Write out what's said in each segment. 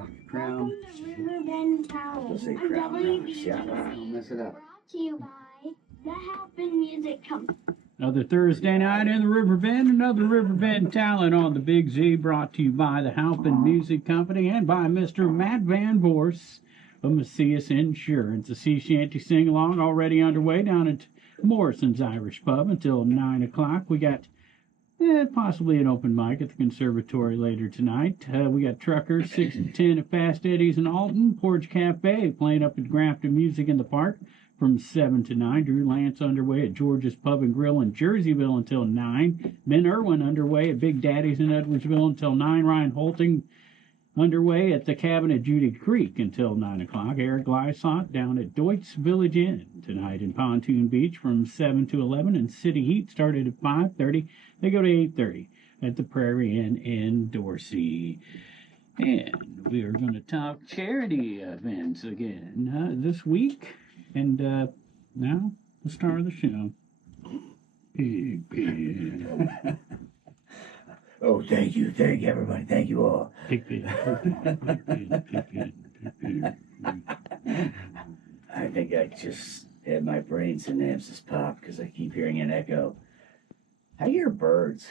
Rock Crown. Riverbend Talent. We'll say I'm Crown. WBC. Yeah, don't mess it up. Brought to you by the Halpin Music Company. Another Thursday night in the Riverbend, another Riverbend Talent on the Big Z, brought to you by the Halpin Music Company and by Mr. Matt Van Voorhis of Macias Insurance. A sea shanty sing-along already underway down at Morrison's Irish Pub until 9 o'clock. We got possibly an open mic at the conservatory later tonight. We got Truckers, 6 to 10 at Fast Eddie's in Alton. Porch Cafe playing up at Grafton Music in the Park from 7 to 9. Drew Lance underway at George's Pub and Grill in Jerseyville until 9. Ben Irwin underway at Big Daddy's in Edwardsville until 9. Ryan Holting underway at the Cabin at Judy Creek until 9 o'clock. Eric Lysott down at Deutz Village Inn tonight in Pontoon Beach from 7 to 11. And City Heat started at 5:30. They go to 8:30 at the Prairie Inn in Dorsey. And we are going to talk charity events again this week. And now, the star of the show, Pig. Oh, thank you, everybody, thank you all. Pig. I think I just had my brain synapses pop because I keep hearing an echo. I hear birds.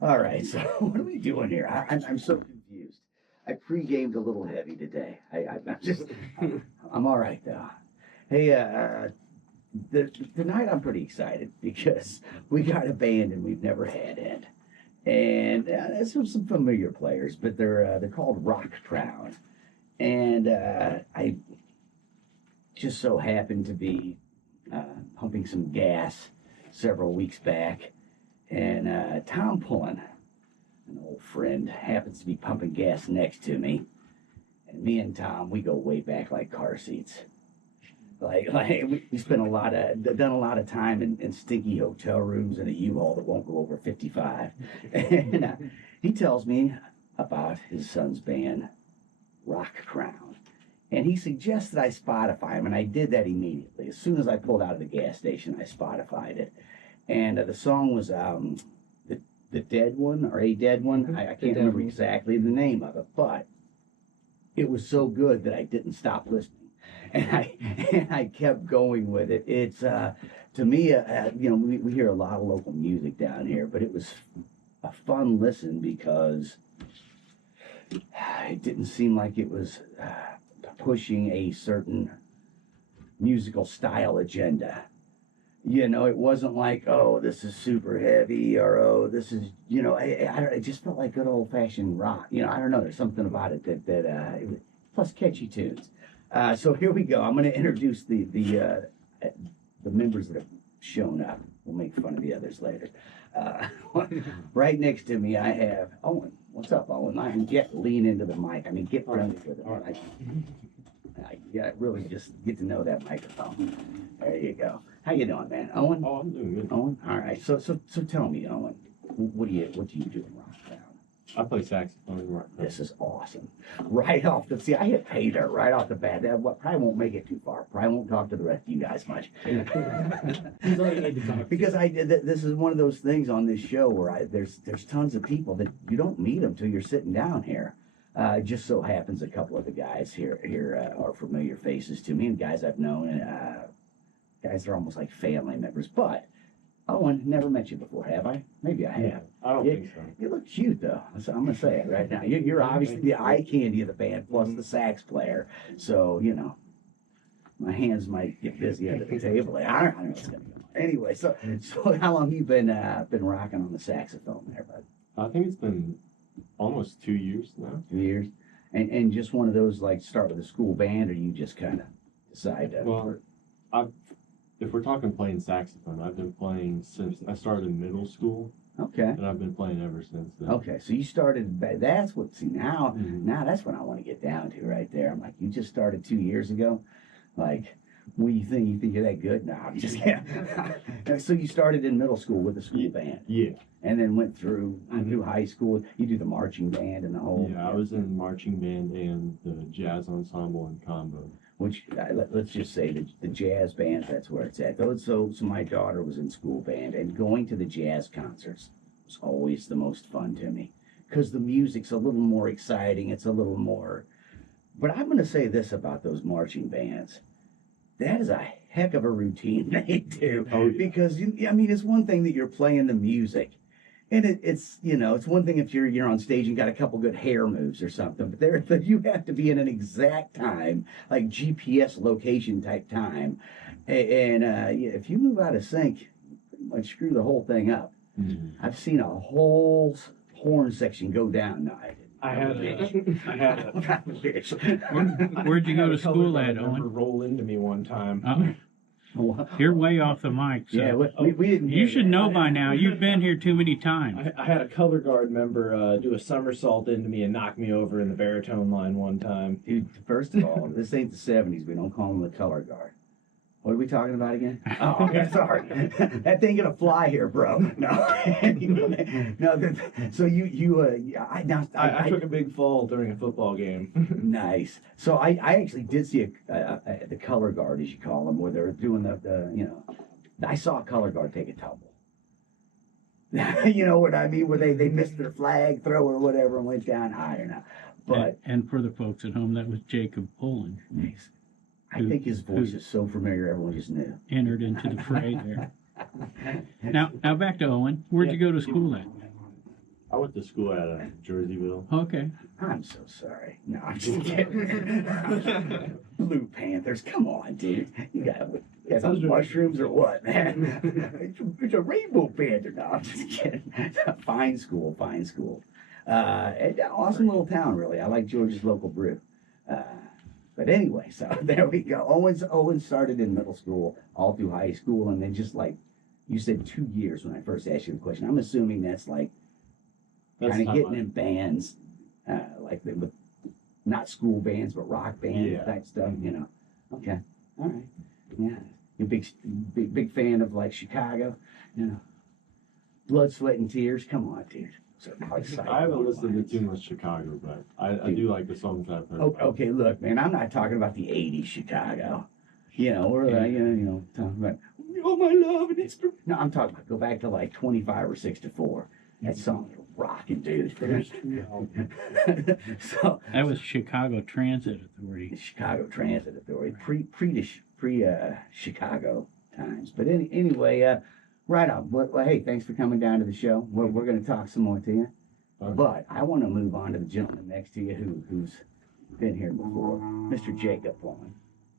All right, so what are we doing here? I'm so confused. I pre-gamed a little heavy today. I'm all right though. Hey, tonight I'm pretty excited because we got a band and we've never had in. And there's some familiar players, but they're called Rock Crown. And I just so happened to be pumping some gas several weeks back. And Tom Pullen, an old friend, happens to be pumping gas next to me. And me and Tom, we go way back like car seats. Like we spent done a lot of time in stinky hotel rooms in a U-Haul that won't go over 55. And he tells me about his son's band, Rock Crown. And he suggests that I Spotify him, and I did that immediately. As soon as I pulled out of the gas station, I Spotified it. And the song was the Dead One, or A Dead One. I can't remember exactly the name of it, but it was so good that I didn't stop listening. And I kept going with it. It's to me, we hear a lot of local music down here, but it was a fun listen because it didn't seem like it was pushing a certain musical style agenda. You know, it wasn't like, oh, this is super heavy, or oh, this is, it just felt like good old fashioned rock. I don't know. There's something about it that plus catchy tunes. So here we go. I'm going to introduce the members that have shown up. We'll make fun of the others later. Right next to me, I have Owen. What's up, Owen? Lean into the mic. Get friendly with it. Right. Really just get to know that microphone. There you go. How you doing, man? Owen? Oh, I'm doing good. Owen? All right. So tell me, Owen, what do you do in Rock Crown? I play saxophone in Rock Crown. This is awesome. Right off the I hit pay dirt right off the bat. That probably won't make it too far. Probably won't talk to the rest of you guys much. Because this is one of those things on this show where there's tons of people that you don't meet them till you're sitting down here. It just so happens a couple of the guys here are familiar faces to me, and guys I've known, and guys that are almost like family members. But Owen, never met you before, have I? Maybe I have. I don't think so. You look cute, though. So I'm going to say it right now. You're obviously the eye candy of the band, plus the sax player. So, my hands might get busy under the table. I don't know what's going to go on. Anyway, so how long have you been rocking on the saxophone there, bud? I think it's been almost 2 years now. 2 years? And just one of those, like, start with a school band, or you just kind of decide to... Well, if we're talking playing saxophone, I've been playing since I started in middle school. Okay. And I've been playing ever since then. Okay, so you started, that's what, now that's what I want to get down to right there. I'm like, you just started 2 years ago? Like, what do you think? You think you're that good? No, I'm just kidding. So you started in middle school with a school band? Yeah. And then went through high school. You do the marching band and the whole... Yeah, I was in marching band and the jazz ensemble and combo. Which, let's just say the jazz band, that's where it's at. So my daughter was in school band, and going to the jazz concerts was always the most fun to me. Because the music's a little more exciting. It's a little more But I'm going to say this about those marching bands. That is a heck of a routine they do. Oh, yeah. Because, I mean, it's one thing that you're playing the music. And it's it's one thing if you're on stage and got a couple good hair moves or something, but you have to be in an exact time, like GPS location type time, and if you move out of sync, you pretty much screw the whole thing up. Mm-hmm. I've seen a whole horn section go down. No, I didn't. Where'd you go to school at, Owen? Owen? Roll into me one time. You're way off the mic. So. Yeah, we didn't. You should know by now. You've been here too many times. I had a color guard member do a somersault into me and knock me over in the baritone line one time. Dude, first of all, this ain't the 70s. We don't call them the color guard. What are we talking about again? Oh, okay, sorry. That thing gonna fly here, bro. No, no. So I took a big fall during a football game. Nice. So I actually did see the color guard, as you call them, where they're doing I saw a color guard take a tumble. You know what I mean? Where they missed their flag throw or whatever and went down higher now. But and for the folks at home, that was Jacob Pullen. Nice. I think his voice is so familiar, everyone just knew. Entered into the fray there. Now back to Owen. Where'd you go to school at? I went to school at Jerseyville. Okay. I'm so sorry. No, I'm just kidding. Blue Panthers, come on, dude. You got some mushrooms or what, man? It's a rainbow panther. No, I'm just kidding. Fine school. And awesome little town, really. I like Georgia's local brew. But anyway, so there we go. Owen started in middle school, all through high school, and then just like you said, 2 years when I first asked you the question. I'm assuming that's like kind of getting in bands, with not school bands but rock band type stuff. Okay, all right, yeah. You're big fan of like Chicago, Blood, Sweat, and Tears. Come on, dude. I haven't listened to too much Chicago, but I do like the songs I've heard. Okay, look, man, I'm not talking about the '80s Chicago. We're talking about oh my love and it's. No, I'm talking about go back to like 25 or 6 to 4. That song is rocking, dude. So that was Chicago Transit Authority. Chicago Transit Authority, pre Chicago times. But anyway, right on. Well, hey, thanks for coming down to the show. We're going to talk some more to you. But I want to move on to the gentleman next to you who's been here before, Mr. Jacob Pullen.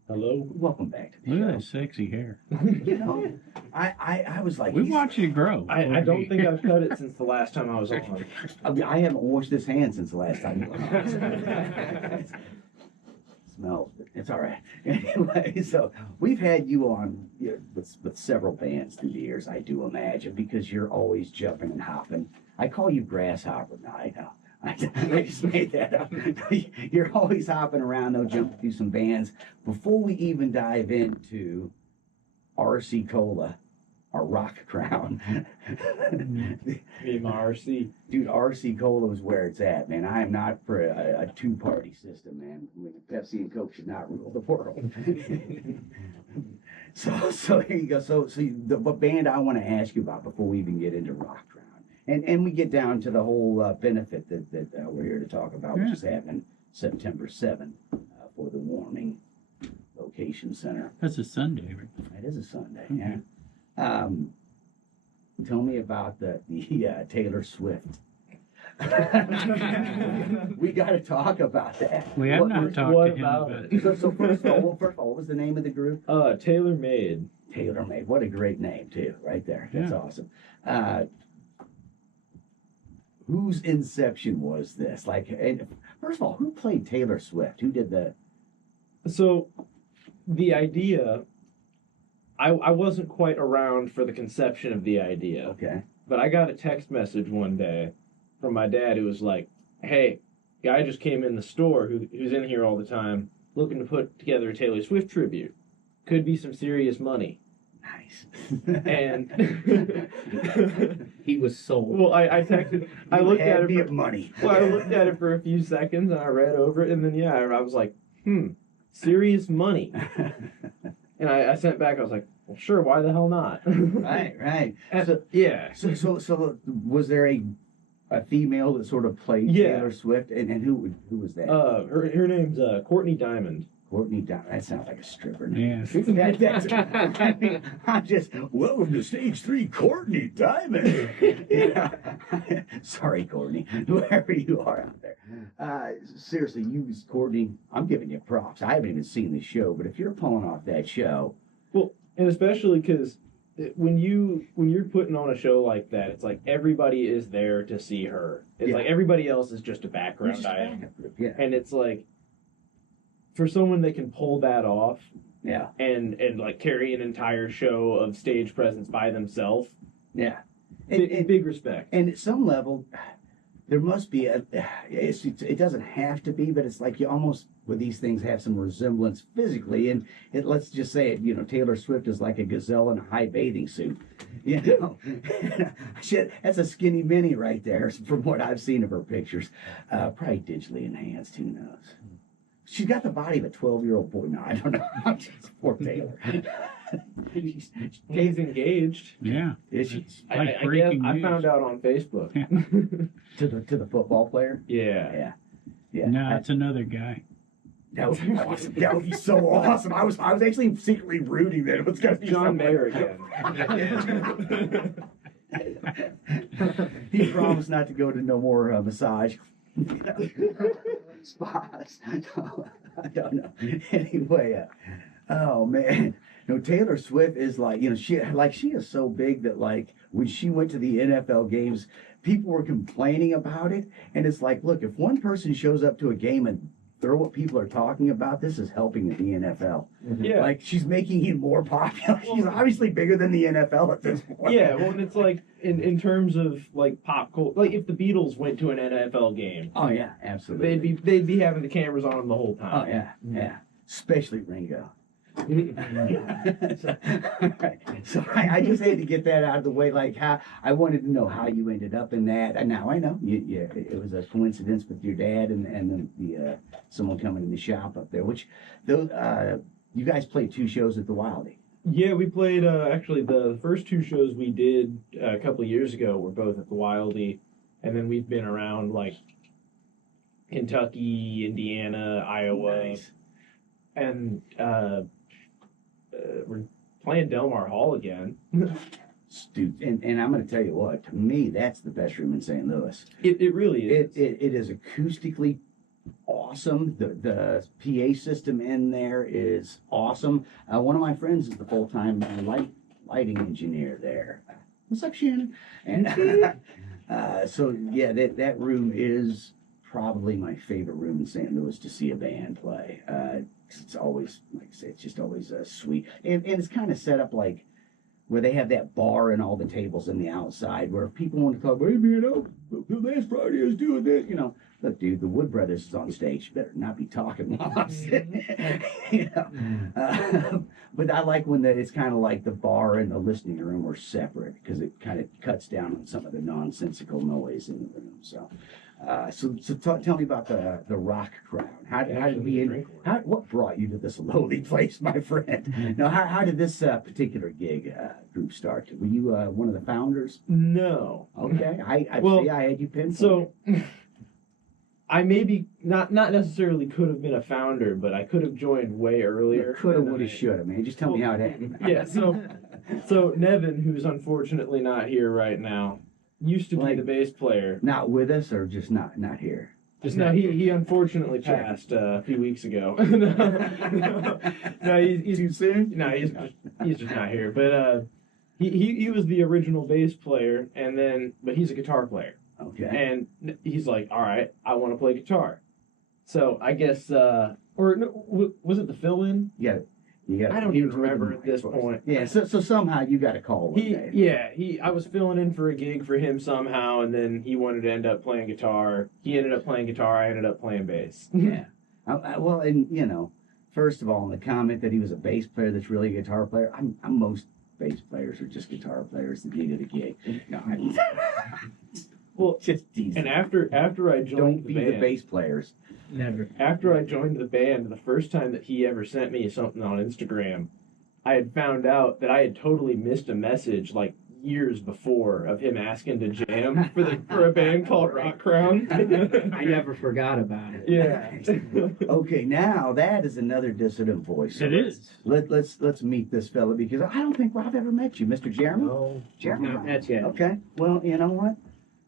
Hello. Welcome back to the show. Look at that sexy hair. I was like... We watched it grow. I don't think I've cut it since the last time I was on. I haven't washed this hand since the last time. It smells, but it's all right. Anyway, so we've had you on with several bands through the years, I do imagine, because you're always jumping and hopping. I call you Grasshopper now, I know. I just made that up. You're always hopping around, though, jumping through some bands. Before we even dive into RC Cola, our rock crown. Me and my RC. Dude, RC Cola is where it's at, man. I am not for a two-party system, man. I mean, Pepsi and Coke should not rule the world. So here you go. So the band I want to ask you about before we even get into rock crown. And we get down to the whole benefit that we're here to talk about, which is happening September 7th for the Warming Location Center. That's a Sunday, right? It is a Sunday, yeah. Tell me about the Taylor Swift. We got to talk about that. We have not talked to him about it. So first of all, what was the name of the group? Tailor Made. Tailor Made. What a great name, too, right there. That's awesome. Whose inception was this? And first of all, who played Taylor Swift? Who did the... So, the idea, I wasn't quite around for the conception of the idea. Okay. But I got a text message one day from my dad who was like, hey, guy just came in the store who's in here all the time looking to put together a Taylor Swift tribute. Could be some serious money. Nice. And he was sold. Well, I texted. I looked at it. Money. Well, I looked at it for a few seconds and I read over it, and then I was like, serious money. And I sent back. I was like, well, sure. Why the hell not? Right. And, So was there a a female that sort of played Yeah. Taylor Swift, and who was that? Her name's Courtney Diamond. Courtney Diamond. That sounds like a stripper. Yeah. I mean, I'm just, welcome to stage 3, Courtney Diamond. Yeah. Sorry, Courtney, whoever you are out there. Seriously, Courtney, I'm giving you props. I haven't even seen the show, but if you're pulling off that show. Well, and especially because when you're putting on a show like that, it's like everybody is there to see her. It's Yeah. like everybody else is just a background Just a item. backup group, yeah. And it's like, for someone that can pull that off Yeah. and like carry an entire show of stage presence by themselves, Yeah. big respect. And at some level, there must be it doesn't have to be, but it's like you almost, with these things, have some resemblance physically. And let's just say it, Taylor Swift is like a gazelle in a high bathing suit. Shit, that's a skinny mini right there from what I've seen of her pictures. Probably digitally enhanced, who knows? She's got the body of a 12-year-old boy. No, I don't know. Poor Taylor. He's engaged. Yeah. Is she? Like I guess breaking I news. found out on Facebook. To the football player? Yeah. Yeah. No, it's another guy. That would be awesome. That would be so awesome. I was actually secretly rooting that it was going to be John someone- Mayer again. He promised not to go to no more massage spas. I don't know. Anyway, oh man, Taylor Swift is like, she is so big that like when she went to the NFL games, people were complaining about it, and it's like, look, if one person shows up to a game and they're what people are talking about, this is helping the NFL. Yeah. Like, she's making it more popular. She's obviously bigger than the NFL at this point. Yeah, well, and it's like in terms of like pop culture, like if the Beatles went to an NFL game, Oh yeah, absolutely. they'd be having the cameras on them the whole Oh time. yeah, especially Ringo. So I just had to get that out of the way. Like, how I wanted to know how you ended up in that. And now I know. It was a coincidence with your dad and then the someone coming in the shop up there. Which those you guys played 2 shows at the Wildie. Yeah, we played actually the first 2 shows we did a couple of years ago were both at the Wildie, and then we've been around like Kentucky, Indiana, Iowa, Nice. and we're playing Delmar Hall again. Dude, and I'm going to tell you what. To me, that's the best room in St. Louis. It really is. It is acoustically awesome. The PA system in there is awesome. One of my friends is the full-time lighting engineer there. What's up, Shannon? And so yeah, that room is probably my favorite room in St. Louis to see a band play. It's always, like I say, it's just always sweet, and it's kind of set up like where they have that bar and all the tables in the outside, where if people want to talk, hey, last Friday I was doing this, look, dude, the Wood Brothers is on stage. You better not be talking while I'm sitting there. But I like when it's kind of like the bar and the listening room are separate, because it kind of cuts down on some of the nonsensical noise in the room. So, tell me about the rock crowd. How did we what brought you to this lowly place, my friend? Now, how did this particular group start? Were you one of the founders? No. Okay, I had you pinned. So I maybe not necessarily could have been a founder, but I could have joined way earlier. Coulda, woulda, shoulda, man. Just tell me how it happened. Yeah. So Nevan, who's unfortunately not here right now, used to be the bass player. Not with us, or just not here? He unfortunately passed a few weeks ago. No, he's Too soon? No, he's just not here. But he was the original bass player, but he's a guitar player. Okay. And he's like, all right, I want to play guitar. So I guess, was it the fill-in? Yeah. I don't even remember at this point. Yeah. So somehow you got a call one day. I was filling in for a gig for him somehow, and then he wanted to end up playing guitar. He ended up playing guitar. I ended up playing bass. Yeah. Well, and first of all, the comment that he was a bass player that's really a guitar player. I'm most bass players are just guitar players. The gig of the gig. No, well, just decent. And after I joined Don't the be band, the bass players. Never. After I joined the band, the first time that he ever sent me something on Instagram, I had found out that I had totally missed a message like years before of him asking to jam for a band called Rock Crown. I never forgot about it. Yeah. Okay, now that is another dissident voice. So It is. Let's meet this fella because I don't think I've ever met you, Mr. Jeremy. No, Jeremy. not met yet. Okay. Well, you know what?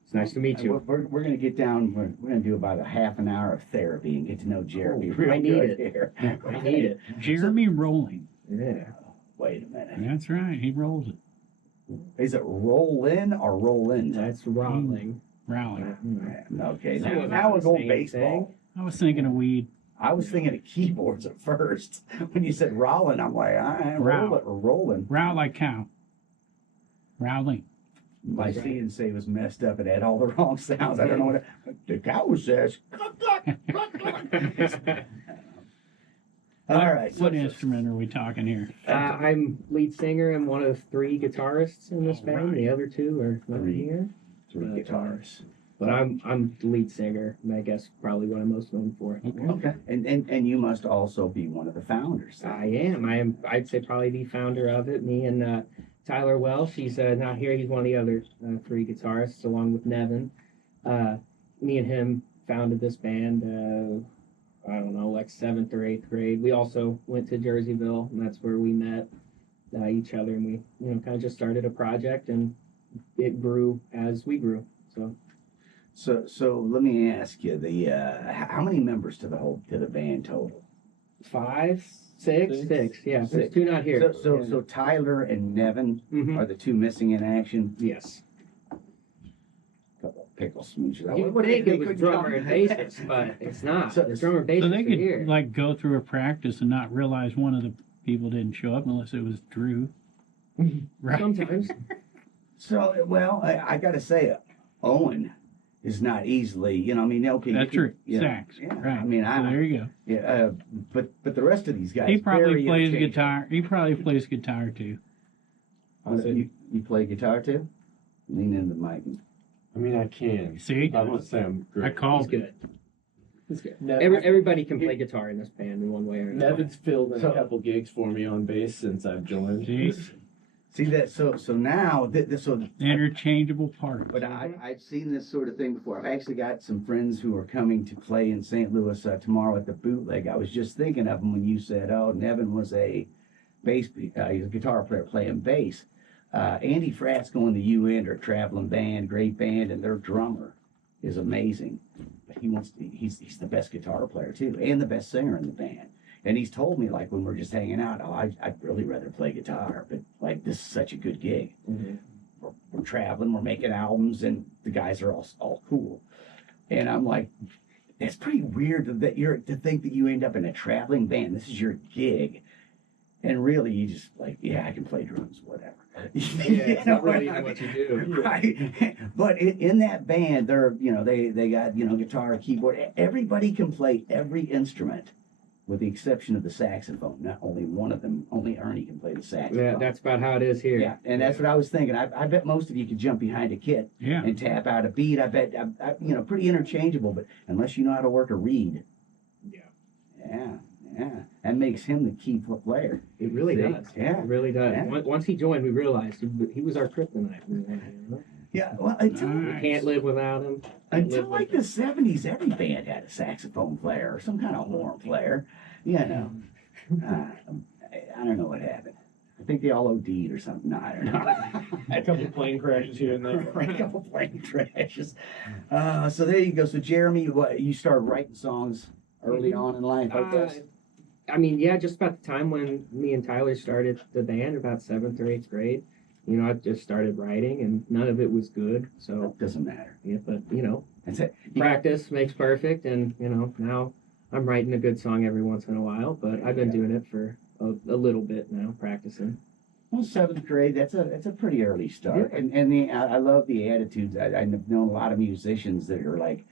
It's nice to meet you. We're going to get down. We're going to do about a half an hour of therapy and get to know Jeremy. Real I need good it. Here. I need it. Jeremy Rolling. Yeah. Wait a minute. That's right. He rolls it. Is it roll in or roll in? That's Rowling. Rowling. Okay. So Now we're going same baseball. I was thinking of weed. I was thinking of keyboards at first. When you said rolling, I'm like, all right, roll it or rolling. Row like cow. Rowling. My CNC was messed up. It had all the wrong sounds. I don't know what the cow says. Cluck, cluck, cluck, cluck. All right. What instrument are we talking here? I'm lead singer. I'm one of 3 guitarists in this band. Alright. The other 2 are not 3. here. 3 guitars. But I'm the lead singer. And I guess probably what I'm most known for. Okay. And you must also be one of the founders. I am. I'd say probably the founder of it. Me and Tyler Welsh. He's not here. He's one of the other 3 guitarists, along with Nevan. Me and him founded this band. I don't know, like 7th or 8th grade. We also went to Jerseyville, and that's where we met each other, and we kind of just started a project, and it grew as we grew. So let me ask you how many members to the band total? 5, 6, 6. Yeah, there's 2 not here. So Tyler and Nevan Mhm. are the 2 missing in action. Yes. Couple of pickle smooches. You would think it was drummer and bassist, but it's not. So- the drummer and So bassist they are could here. like go through a practice and not realize one of the people didn't show up unless it was Drew. Right. Sometimes. So well, I got to say, Owen is not easily. Okay. That's true. Sax. Yeah. Right. I mean, So there you go. Yeah. But the rest of these guys. He probably very plays interchangeable. guitar. He probably plays guitar too. You play guitar too? Lean into the mic. I mean, I can. See? I won't say I'm I great. He's called it. good. He's good. Everybody can play guitar in this band in one way or another. Nevin's filled in So- a couple gigs for me on bass since I've joined. See? See that? So now so. Interchangeable parts. But I've seen this sort of thing before. I've actually got some friends who are coming to play in St. Louis tomorrow at the Bootleg. I was just thinking of them when you said, "Oh, Nevan was a bass, he's a guitar player playing bass." Andy Fratt's going to UN, they're a traveling band, great band, and their drummer is amazing. But he's the best guitar player too, and the best singer in the band. And he's told me, like, when we're just hanging out, I'd really rather play guitar, but like, this is such a good gig. Mhm. We're traveling, we're making albums, and the guys are all cool. And I'm like, it's pretty weird to think that you end up in a traveling band. This is your gig. And really, you just like, yeah, I can play drums, whatever. Yeah, it's not really even what you do. Right. But in that band, they got, guitar, keyboard. Everybody can play every instrument with the exception of the saxophone. Not only one of them, only Ernie can play the saxophone. Yeah, that's about how it is here. Yeah, and that's what I was thinking. I bet most of you could jump behind a kit Yeah. and tap out a beat. I bet, pretty interchangeable, but unless you know how to work a reed. Yeah. That makes him the key player. It really See? does. Yeah. It really does. Yeah. Once he joined, we realized he was our kryptonite. Yeah, well, until, Nice. Can't live without him. until like the 70s, every band had a saxophone player or some kind of horn player. I don't know what happened. I think they all OD'd or something. No, I don't know. A couple plane crashes here and there. A couple plane crashes. So there you go. So Jeremy, you started writing songs early on in life, I guess. I mean, yeah, just about the time when me and Tyler started the band, about 7th or 8th grade. I just started writing, and none of it was good. So, Doesn't matter. yeah, but That's it. practice makes perfect, and now I'm writing a good song every once in a while. But I've been doing it for a little bit now, practicing. Well, 7th grade, that's a pretty early start. And I love the attitudes. I've known a lot of musicians that are like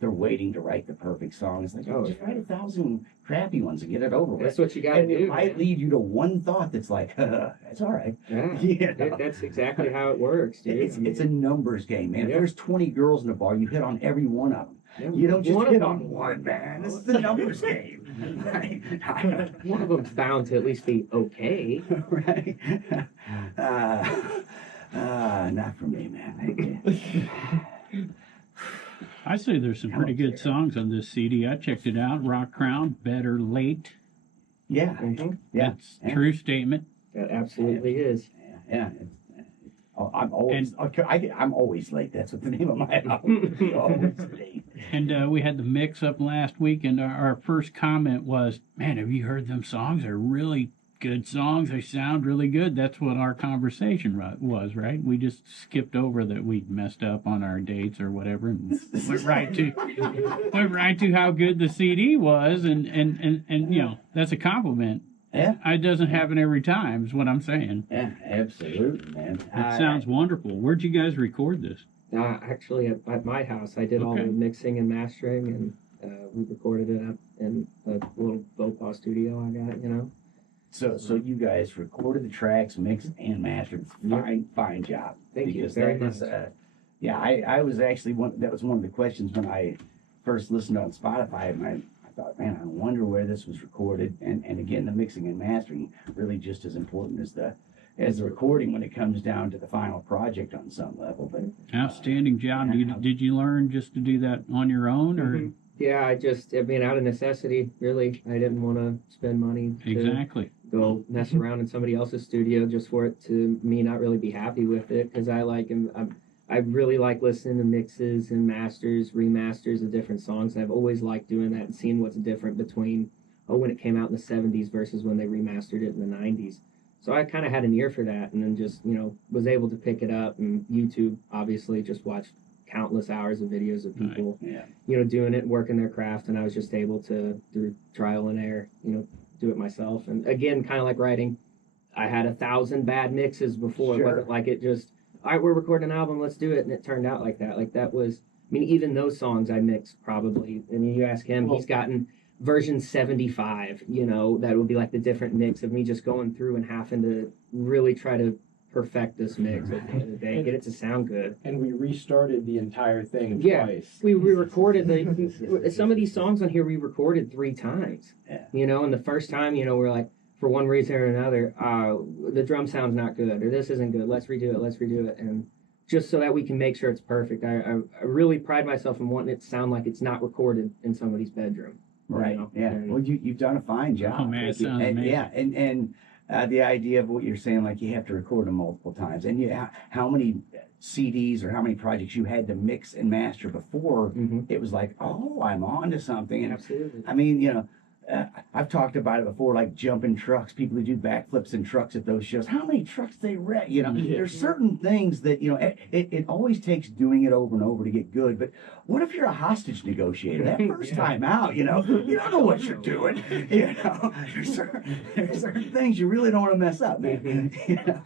they're waiting to write the perfect song. It's like, just write 1,000 crappy ones and get it over with. That's what you got to And do. it might man. lead you to one thought that's like, that's all right. Yeah, Yeah. that's exactly how it works, dude. It's a numbers game, man. If Yeah. there's 20 girls in a bar, you hit on every one of them. Yeah, You don't just one of hit them- on one, man. This is the numbers game. One of them's bound to at least be okay. Right. Not for me, man. I say there's some pretty good songs on this CD. I checked it out. Rock Crown, Better Late. Yeah, yeah. That's a true statement. That absolutely is. Yeah. I'm always late. That's what the name of my album is. Always late. And we had the mix up last week, and our first comment was, man, have you heard them songs? They're really good songs. They sound really good. That's what our conversation was, right? We just skipped over that we messed up on our dates or whatever, and went right to how good the CD was, and you know, that's a compliment. Yeah. It doesn't happen every time, is what I'm saying. Yeah, absolutely, man. It sounds wonderful. Where'd you guys record this? Actually, at my house, I did all the mixing and mastering, and we recorded it up in a little Beaupau studio I got, you know. So you guys recorded the tracks, mixed and mastered. Fine job. Thank you very much. Yeah, I was actually that was one of the questions when I first listened on Spotify, and I thought, man, I wonder where this was recorded. And again, the mixing and mastering really just as important as the recording when it comes down to the final project on some level. But outstanding job. Did you learn just to do that on your own, or? Mm-hmm. Yeah, I mean, out of necessity, really. I didn't want to spend money to go mess around in somebody else's studio just for it to me not really be happy with it, because I really like listening to mixes and masters, remasters of different songs. I've always liked doing that and seeing what's different between when it came out in the 70s versus when they remastered it in the 90s. So I kind of had an ear for that, and then just, you know, was able to pick it up, and YouTube, obviously, just watched countless hours of videos of people, you know, doing it and working their craft, and I was just able to, through trial and error, you know, do it myself. And again, kind of like writing, I had 1,000 bad mixes before. It wasn't like it just, all right, we're recording an album, let's do it, and it turned out like that. Like that was, I mean, even those songs I mixed probably, I mean, you ask him, he's gotten version 75, you know, that would be like the different mix of me just going through and having to really try to perfect this mix at the end of the day, get it to sound good. And we restarted the entire thing twice. We re-recorded some of these songs on here we recorded 3 times. Yeah. You know, and the first time, you know, we're like, for one reason or another, the drum sound's not good, or this isn't good, let's redo it. And just so that we can make sure it's perfect. I really pride myself in wanting it to sound like it's not recorded in somebody's bedroom. Right. You know? Yeah. And well, you've done a fine job. Oh man, it sounds amazing. Yeah, and the idea of what you're saying, like you have to record them multiple times, and how many CDs or how many projects you had to mix and master before it was like, oh, I'm on to something. And absolutely. I mean, you know, I've talked about it before, like jumping trucks, people who do backflips in trucks at those shows. How many trucks they wreck? You know, there's certain things that, you know, it always takes doing it over and over to get good. But what if you're a hostage negotiator? That first time out, you know, you don't know what you're doing. You know, there's certain things you really don't want to mess up, man. You know?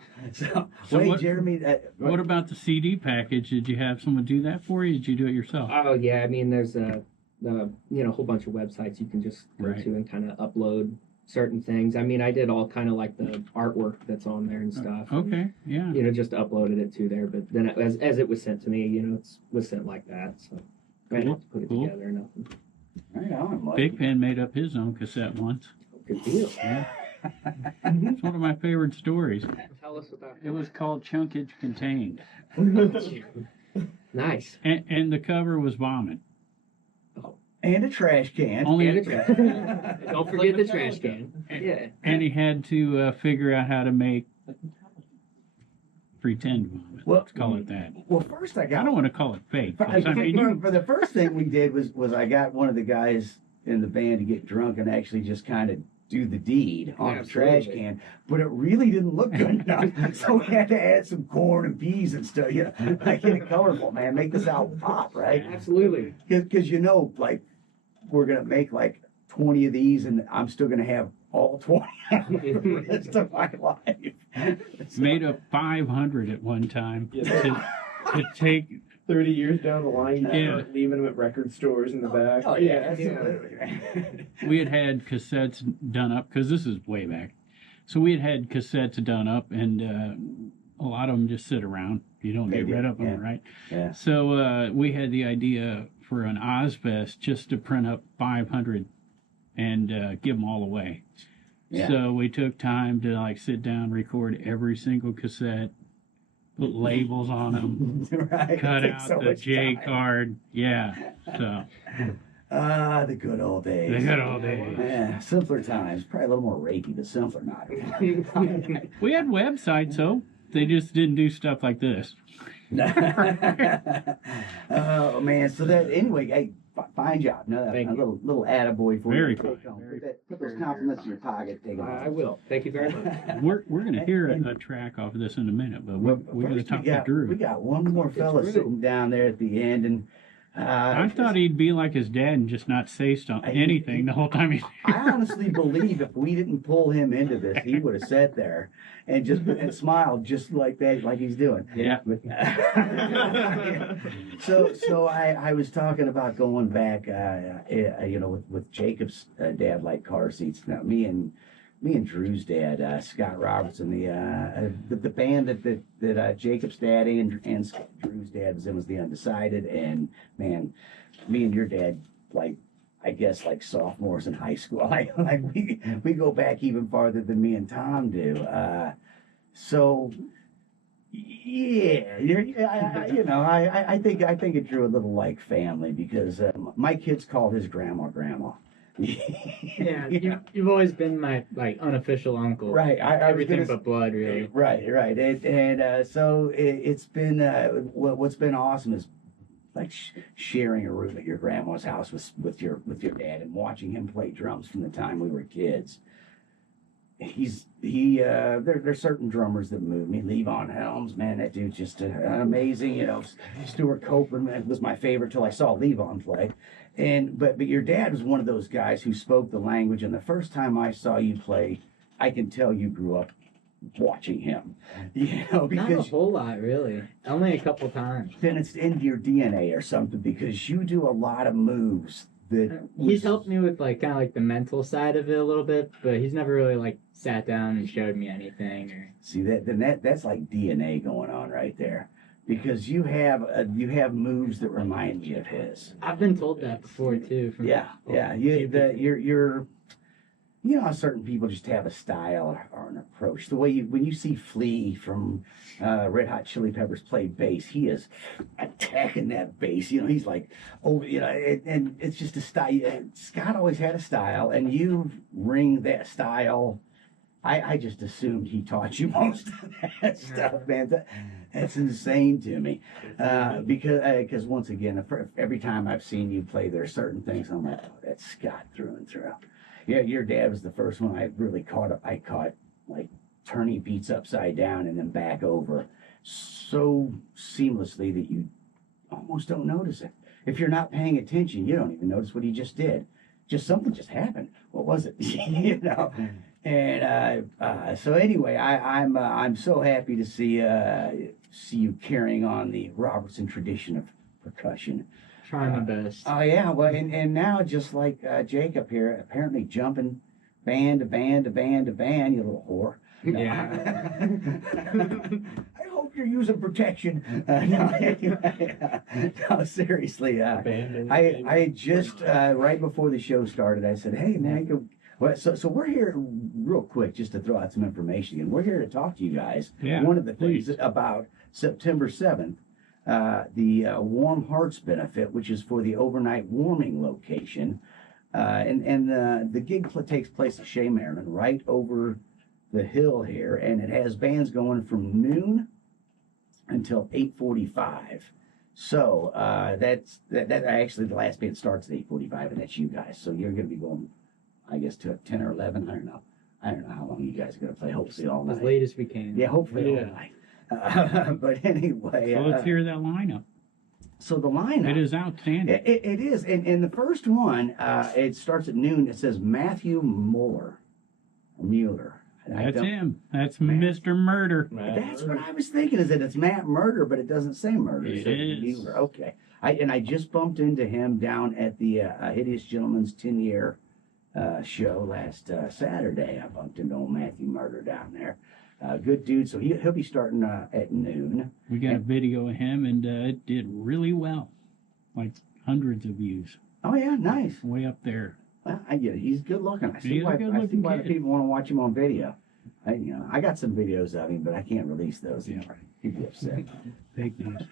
So wait, Jeremy. What about the CD package? Did you have someone do that for you? Did you do it yourself? Oh yeah, I mean, there's you know, a whole bunch of websites you can just go to and kind of upload certain things. I mean, I did all kind of like the artwork that's on there and stuff. Okay, yeah. You know, just uploaded it to there, but then as it was sent to me, you know, it was sent like that. So I didn't have to put it together or nothing. Right on, Big Pen made up his own cassette once. Good deal. Yeah. It's one of my favorite stories. Tell us about It was called Chunkage Contained. Nice. And the cover was vomit. And a trash can. Only And a trash can. Don't forget the trash can. Yeah. And he had to figure out how to make pretend vomit. Well, Let's call it that. Well, first I don't want to call it fake. 'Cause I mean, for the first thing we did was I got one of the guys in the band to get drunk and actually just kind of do the deed on the trash can, but it really didn't look good enough. So we had to add some corn and peas and stuff, you know, like get it colorful, man. Make this album pop, right? Absolutely. Because you know, like we're gonna make like 20 of these, and I'm still gonna have all 20 for the rest of my life. Made up 500 at one time to take 30 years down the line, you Yeah. start leaving them at record stores in the back. Oh yeah, absolutely. we had cassettes done up, because this is way back. So we had cassettes done up, and a lot of them just sit around. You don't get rid of them, right? Yeah. So we had the idea for an Ozfest just to print up 500 and give them all away. Yeah. So we took time to like sit down, record every single cassette, put labels on them, Right. cut Takes out so the much J time. card. Yeah. So Ah, the good old days. the good old days. Yeah, simpler times. Probably a little more rapey, but simpler not. We had websites, though. They just didn't do stuff like this. Oh man! So that anyway, hey, fine job. No, Thank a you. little attaboy for Very you. fine. Take home. Put those compliments in your pocket. Take them. I will. Thank you very much. We're going to hear a track off of this in a minute, but we're going to First, talk to we Drew. got one more fella Drew. sitting down there at the end, and I thought he'd be like his dad and just not say anything the whole time he's I honestly believe if we didn't pull him into this, he would have sat there and just and smiled just like that, like he's doing. Yeah. But, so I was talking about going back, with Jacob's dad like car seats. Now me and Drew's dad, Scott Robertson, the band that Jacob's daddy and Drew's dad was in was the Undecided, and man, me and your dad I guess like sophomores in high school. We go back even farther than me and Tom do. So yeah, I think it drew a little like family because my kids call his grandma. Yeah, you've always been my like unofficial uncle. Right. I was Everything gonna but blood, really. Right. So it's been what's been awesome is like sharing a room at your grandma's house with your dad and watching him play drums from the time we were kids. There's certain drummers that move me. Levon Helms, man, that dude's just amazing. Stuart Copeland was my favorite till I saw Levon play. But your dad was one of those guys who spoke the language. And the first time I saw you play, I can tell you grew up watching him. Not a Because whole lot, really. Only a couple times. then it's in your DNA or something because you do a lot of moves that He's helped me with like kind of like the mental side of it a little bit, but he's never really like sat down and showed me anything. Or See that's like DNA going on right there, because you have moves that remind me of his. I've been told that before too. From Yeah. You're you know how certain people just have a style or an approach. The way when you see Flea from Red Hot Chili Peppers play bass, he is attacking that bass. He's like, and it's just a style. Scott always had a style, and you ring that style. I just assumed he taught you most of that stuff, man. That's insane to me, because once again, every time I've seen you play, there are certain things I'm like, oh, that's Scott through and through. Yeah, your dad was the first one I really caught like turning beats upside down and then back over so seamlessly that you almost don't notice it. If you're not paying attention, you don't even notice what he just did. Something just happened. What was it? And so anyway, I'm so happy to see you carrying on the Robertson tradition of percussion. trying my best. Oh yeah, well, and now just like Jacob here, apparently jumping band to band to band to band, you little whore. Yeah. I hope you're using protection. No, seriously. I just right before the show started, I said, "Hey man, so we're here real quick just to throw out some information, and we're here to talk to you guys. Yeah, one of the things please. about September 7th." The Warm Hearts benefit, which is for the overnight warming location, and the gig takes place at Chez Marilyn, right over the hill here, and it has bands going from noon until 8:45. So that's actually the last band starts at 8:45, and that's you guys. So you're going to be going, I guess, to 10 or 11. I don't know how long you guys are going to play. Hopefully all night. As late as we can. Yeah, hopefully all night. But anyway, So let's hear that lineup. So the lineup, It is outstanding. it is, and the first one, it starts at noon. It says Mathew Murder. That's him. That's Mr. Murder. That's what I was thinking. Is that it's Matt Murder, but it doesn't say Murder. It so is. Mueller. Okay. I just bumped into him down at the Hideous Gentleman's 10-year show last Saturday. I bumped into old Mathew Murder down there. Good dude. So he'll be starting at noon. We got a video of him, and it did really well. Like hundreds of views. Oh yeah, nice. Way up there. Well, I get it. He's good looking. I see He's a why good-looking the kid. people want to watch him on video. I got some videos of him, but I can't release those. Yeah. He'd be upset. Fake news.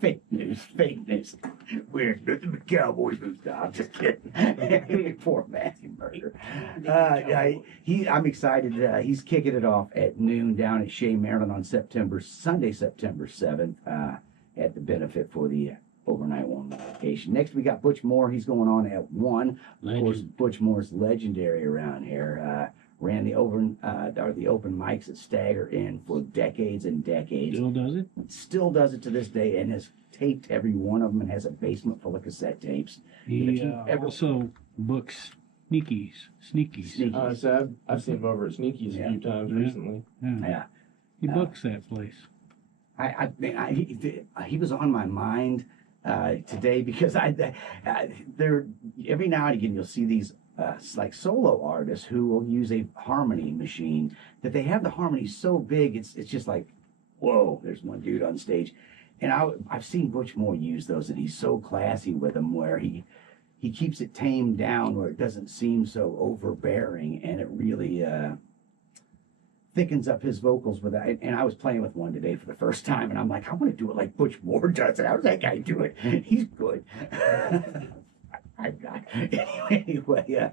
Fake news, fake news. We're nothing but cowboys and stuff. I'm just kidding. Poor Mathew Murder. I'm excited. He's kicking it off at noon down at Chez Marilyn on Sunday, September 7th, at the benefit for the overnight one vacation. Next, we got Butch Moore. He's going on at 1. Of course, Butch Moore's legendary around here. Ran the open mics at Stagger Inn for decades and decades. Still does it? Still does it to this day, and has taped every one of them and has a basement full of cassette tapes. He also books Sneakies. So I've seen him over at Sneaky's a few times recently. Yeah. He books that place. He was on my mind today because there every now and again you'll see these like solo artists who will use a harmony machine that they have the harmony so big it's just like, whoa, there's one dude on stage. And I've seen Butch Moore use those, and he's so classy with them where he keeps it tamed down where it doesn't seem so overbearing, and it really thickens up his vocals with that. And I was playing with one today for the first time, and I'm like, I want to do it like Butch Moore does it. How does that guy do it? He's good. Anyway, yeah.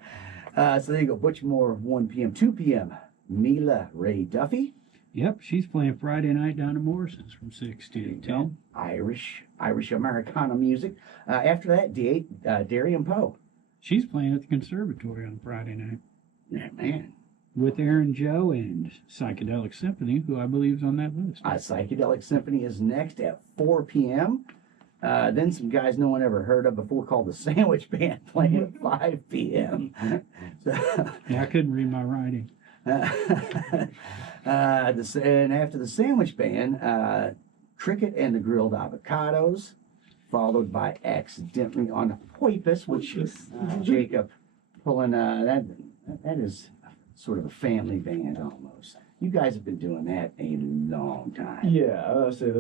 So there you go. Butch Moore, 1 p.m. 2 p.m. Mila Duffy. Yep, she's playing Friday night down at Morrison's from 6 to 10. Irish Americana music. After that, Darian Poe. She's playing at the conservatory on Friday night. Yeah, man. With Aaron Joe and Psychedelic Symphony, who I believe is on that list. Psychedelic Symphony is next at 4 p.m. Then some guys no one ever heard of before called the Sandwich Band playing at 5 p.m. Yeah, I couldn't read my writing. And after the Sandwich Band, Krickett and the Grilled Avocados, followed by Accidentally on Voorhis, which is Jacob Pullen. That is sort of a family band almost. You guys have been doing that a long time. Yeah, I would say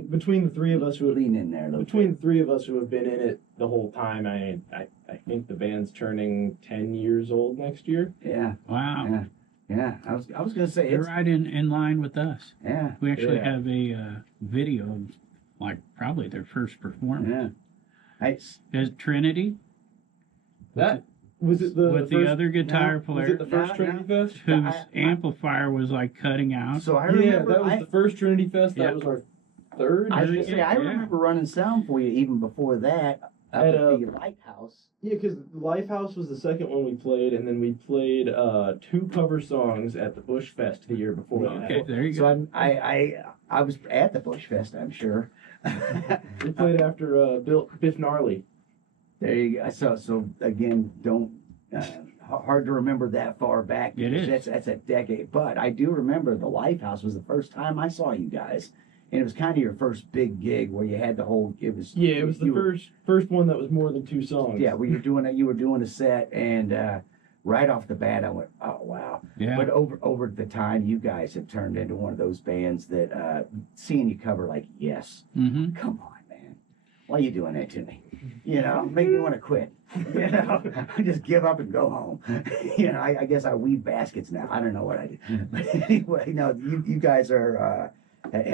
between the three of us who have Lean in there. between the three of us who have been in it the whole time, I think the band's turning 10 years old next year. Yeah. Wow. Yeah. I was gonna say They're right in line with us. Yeah. We actually have a video of like probably their first performance. Yeah. Is Trinity? That was it. The other guitar player. Was it the first Trinity Fest? Whose amplifier was like cutting out. So I remember that was the first Trinity Fest. That was our third. I remember running sound for you even before that at the Lighthouse. Yeah, because the Lighthouse was the second one we played, and then we played 2 cover songs at the Bush Fest the year before that. Okay, there you go. So I was at the Bush Fest, I'm sure. We played after Biff Gnarly. There you go. So again, don't hard to remember that far back. It is. That's a decade. But I do remember the Lifehouse was the first time I saw you guys, and it was kind of your first big gig where you had the whole. It was the first one that was more than 2 songs. Yeah, where you were doing a set, and right off the bat I went, oh wow. Yeah. But over the time, you guys have turned into one of those bands that seeing you cover like Yes. Mm-hmm. Come on, man. Why are you doing that to me? You know, make me want to quit. You know, just give up and go home. You know, I guess I weave baskets now. I don't know what I do. But anyway, no, you guys have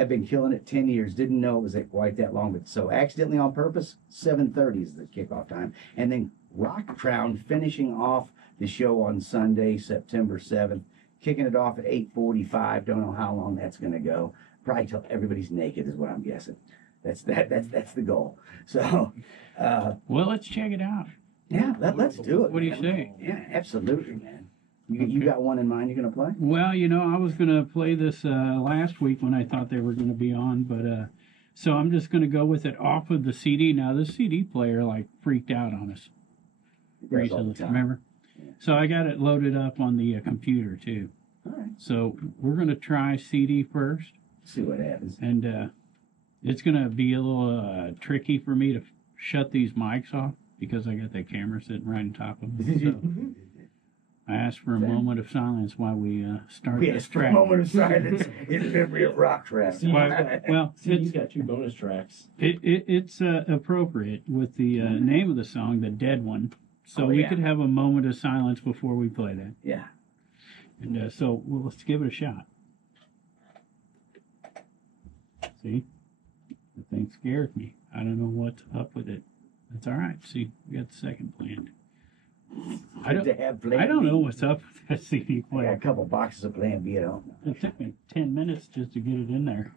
been killing it 10 years. Didn't know it was quite that long. But so Accidentally on Purpose, 7:30 is the kickoff time. And then Rock Crown finishing off the show on Sunday, September 7th, kicking it off at 8:45. Don't know how long that's going to go. Probably till everybody's naked is what I'm guessing. That's the goal. So, well, let's check it out. Yeah, let's do it. What do you say? Yeah, absolutely, man. You got one in mind you're going to play? Well, you know, I was going to play this last week when I thought they were going to be on, but so I'm just going to go with it off of the CD. Now, the CD player like freaked out on us recently, remember? Yeah. So I got it loaded up on the computer too. All right. So we're going to try CD first. See what happens. And it's going to be a little tricky for me to shut these mics off because I got that camera sitting right on top of them. So I asked for a moment of silence while we start this track. A moment of silence in memory of Rock Track. Well, he's got 2 bonus tracks. It's appropriate with the name of the song, The Dead One. So we could have a moment of silence before we play that. Yeah. And so let's give it a shot. See? The thing scared me. I don't know what's up with it. That's all right. See, we got the second planned. I don't know what's up with that CD I got a player. couple boxes of Plan B. I don't know. It took me 10 minutes just to get it in there.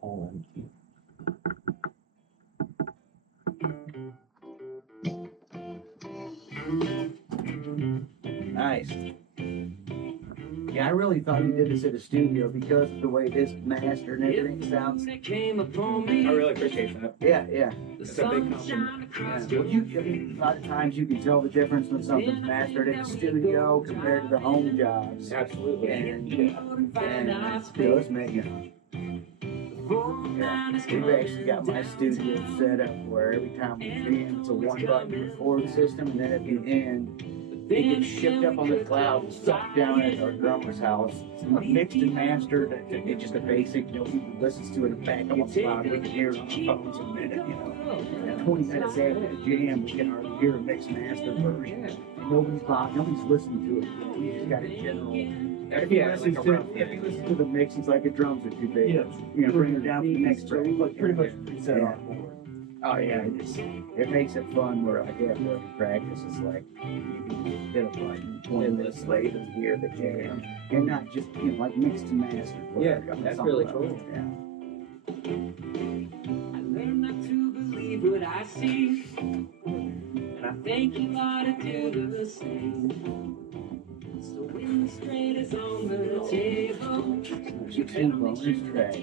All empty. Nice. Yeah, I really thought you did this at a studio because of the way this master and everything sounds. I really appreciate that. Yeah. It's a big compliment. Yeah. Well, I mean, a lot of times you can tell the difference when something's mastered in a studio compared to the home jobs. Absolutely. And those make it. Yeah. We've actually got my studio set up where every time we jam, it's a one-button record system, and then at the end, it gets shipped up on the cloud and sucked down at our drummer's house, mixed and mastered. It's just a basic, you know, he listens to it and back up on the cloud. We can hear it on the phones in a minute, you know. And 20 minutes after the jam, we can already hear a mixed mastered version. Nobody's listening to it. You just got a general. If he listens to the mix, it's like the drums are too big. Yeah. You know, bring it down to the next track. Pretty much preset on board. Oh yeah, it makes it fun where like after practice it's like you can just hit a button, point the slave and hear the jam, and not just like mixed and mastered. Yeah, that's really cool. Yeah. I learned not to believe what I see, and I think you ought to do the same. So when the straight is on the table, You two bonus tracks.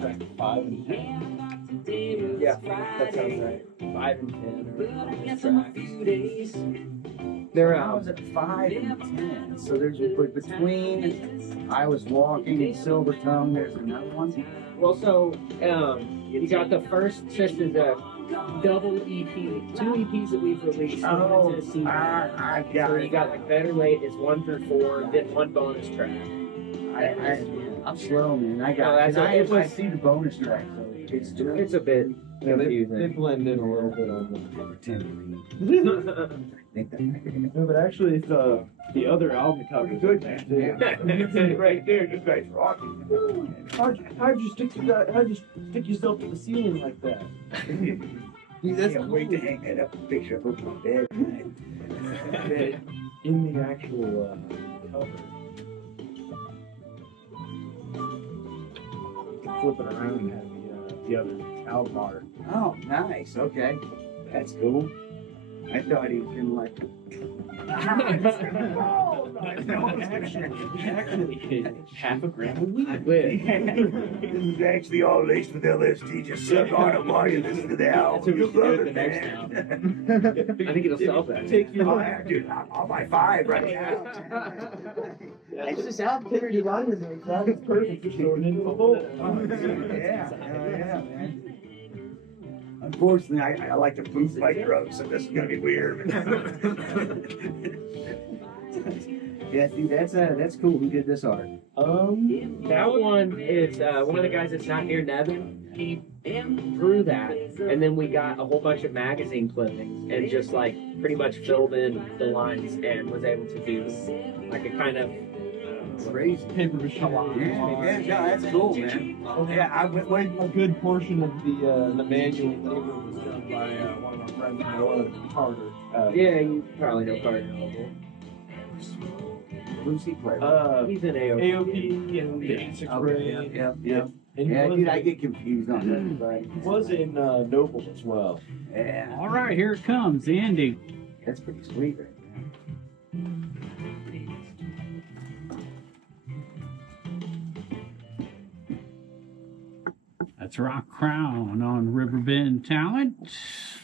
Track 5 and 10. Yeah, that sounds right. 5 and 10 are There, I was at 5 and 10. So there's between I Was Walking and Silver Tongue. There's another one. Well, so you got the first. This is a double EP, 2 EPs that we've released. Oh, into a CD. I got So it. you got like Better Late is 1 through 4, then 1 bonus track. I'm slow, man. I got it. I see the bonus track, so It's a bit Yeah, they confusing. blend in a little bit on No, but actually, it's The other album covers. good, man. Right there, just guys rocking. How'd you stick yourself to the ceiling like that? That's can't wait to hang that up picture up on my bed. in the actual cover. Flip it around and have the other album art. Oh, nice. Okay, that's cool. I thought he was gonna like. Actually, half a gram of weed. I quit. This is actually all laced with LSD. Just suck on it while you listen to the album. You'll love it, man. I think it'll sell that. Dude, I'll buy 5 right now. It's just out there, you got it. It's perfect for storing into a bowl. Yeah, man. Unfortunately, I like to poop like drugs, so this is gonna be weird. Yeah, see, that's cool. Who did this art? That one is one of the guys that's not near Nevan. He drew that, and then we got a whole bunch of magazine clippings and just like pretty much filled in the lines and was able to do like a kind of Crazy. Paper mache. Yeah, that's cool, man. Yeah, I went. A good portion of the manual labor was done by one of our friends, Mila Carter. yeah, you probably know Carter Noble. Who's he play? He's in AOP. AOP and the 86 Ray. Yep. And he Yeah, was, dude, I get confused on that. But he was in Noble as well. yeah, All right, here it comes, the ending. that's pretty sweet, right there. That's Rock Crown on Riverbend Talent,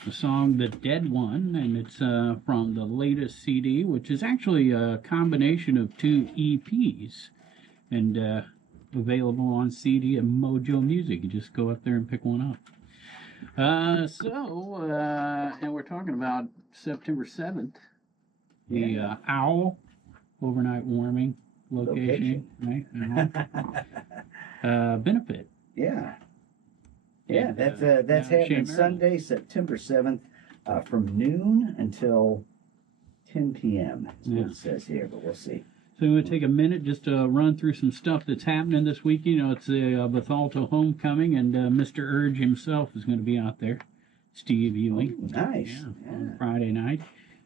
the song The Dead One, and it's from the latest CD, which is actually a combination of 2 EPs, and available on CD and Mojo Music. You just go up there and pick one up. And we're talking about September 7th, the OWL, overnight warming location, right? Benefit. Yeah. And, That's Chez happening Marilyn. Sunday, September 7th, from noon until 10 p.m. That's Yeah. what it says here, but we'll see. So I'm going to take a minute just to run through some stuff that's happening this week. You know, it's the Bethalto homecoming, and Mr. Urge himself is going to be out there. Steve Ewing. Ooh, nice. Yeah, on Friday night.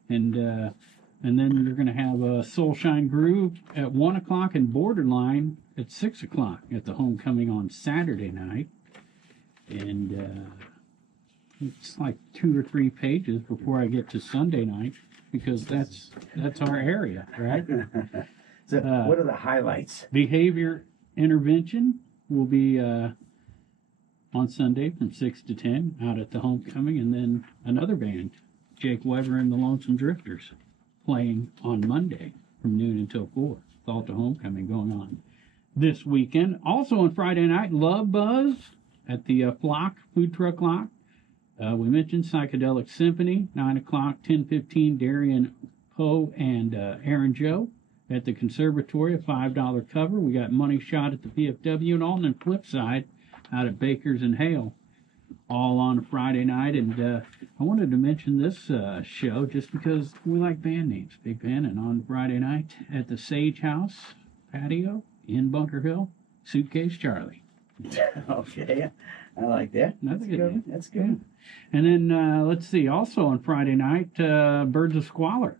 And then you're going to have a Soulshine Groove at 1 o'clock and Borderline at 6 o'clock at the homecoming on Saturday night. And it's like 2 or 3 pages before I get to Sunday night, because that's our area, right? So, what are the highlights? Behavior intervention will be on Sunday from 6 to 10 out at the homecoming, and then another band, Jake Weber and the Lonesome Drifters, playing on Monday from noon until 4. It's all to homecoming going on this weekend. Also on Friday night, Love Buzz at the Flock Food Truck Lot. We mentioned Psychedelic Symphony, 9 o'clock, 10:15, Darian Poe and Aaron Joe at the Conservatory, a $5 cover. We got Money Shot at the PFW and Alton and Flipside out at Baker's and Hale, all on a Friday night. And I wanted to mention this show just because we like band names, Big Ben. And on Friday night at the Sage House patio in Bunker Hill, Suitcase Charlie. Okay, I like that. That's good. One. That's good. And then let's see, also on Friday night, Birds of Squalor.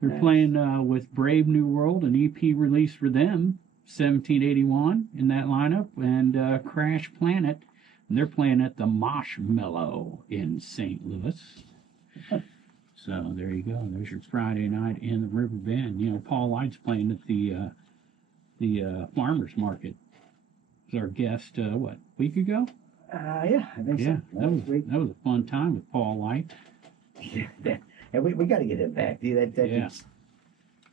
They're Nice. playing with Brave New World, an EP release for them, 1781 in that lineup, and Crash Planet. And they're playing at the Marshmallow in St. Louis. So there you go. There's your Friday night in the River Bend. You know, Paul Light's playing at the farmers market. Was our guest what, week ago? Yeah, I think Yeah, so. that was Great. a fun time with Paul Light. And we got to get it back, dude. That Yeah. dude's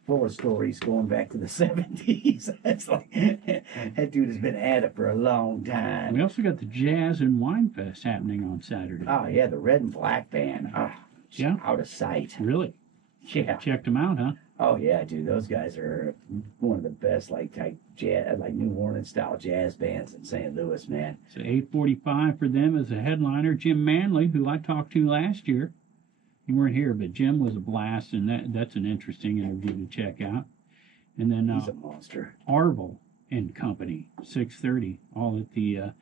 full of stories going back to the 70s. It's like that dude has been at it for a long time. We also got the Jazz and Wine Fest happening on Saturday. Oh yeah, the Red and Black Band. Oh, Yeah. out of sight. Really? Yeah. Checked them out, huh? Oh yeah, dude. Those guys are one of the best like type jazz, like New Orleans style jazz bands in St. Louis, man. So 8:45 for them as a headliner. Jim Manley, who I talked to last year. You weren't here, but Jim was a blast, and that's an interesting interview to check out. And then He's a monster. Arvel and Company, 6:30, all at the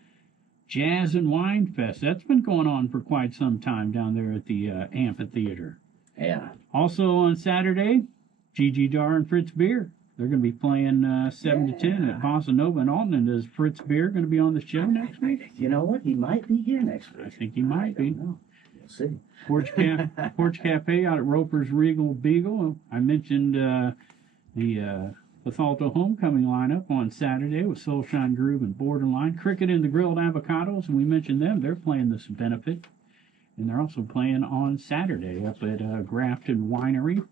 Jazz and Wine Fest. That's been going on for quite some time down there at the amphitheater. Yeah. Also on Saturday, Gigi Dar and Fritz Beer. They're going to be playing 7 to 10 at Bossa Nova and Alton. And is Fritz Beer going to be on the show next week? You know what? He might be here next week. I think he might be. We'll see. Porch Cafe out at Roper's Regal Beagle. I mentioned the Bethalto Homecoming lineup on Saturday with Soulshine Groove and Borderline. Krickett and the Grilled Avocados, and we mentioned them. They're playing this benefit. And they're also playing on Saturday up at Grafton Winery.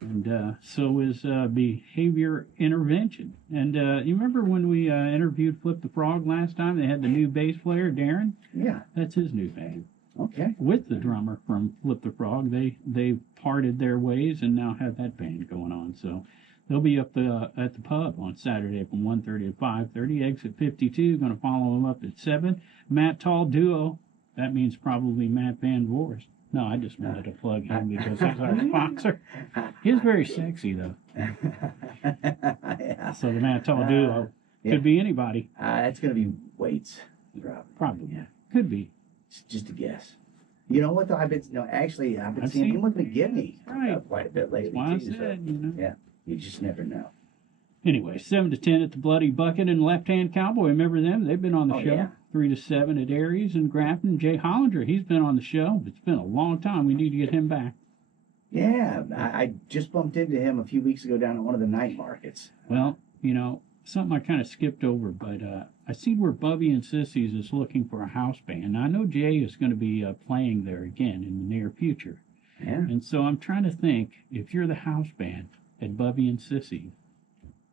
And so is Behavior Intervention. And you remember when we interviewed Flip the Frog last time? They had the new bass player, Darren. Yeah. That's his new band. Okay. With the drummer from Flip the Frog. They parted their ways and now have that band going on. So they'll be up at the pub on Saturday from 1:30 to 5:30. Exit 52. Going to follow them up at 7. Matt Tall Duo. That means probably Matt Van Voorhis. No, I just wanted to plug him because he's our sponsor. He's very sexy, though. Yeah. So the Matt Tall Duo could be anybody. That's going to be Waits. Probably. Yeah. Could be. It's just a guess. You know what, though? I've been I've seeing seen him with McGivney Right. quite a bit lately. That's why I too, so, said, you know. Yeah. You just never know. Anyway, 7 to 10 at the Bloody Bucket and Left Hand Cowboy. Remember them? They've been on the Oh, show. yeah. 3 to 7 at Aries and Grafton. Jay Hollander, he's been on the show. It's been a long time. We need to get him back. Yeah. I just bumped into him a few weeks ago down at one of the night markets. Well, you know, something I kind of skipped over, but I see where Bubby and Sissies is looking for a house band. Now, I know Jay is going to be playing there again in the near future. Yeah. And so I'm trying to think, if you're the house band at Bubby and Sissy,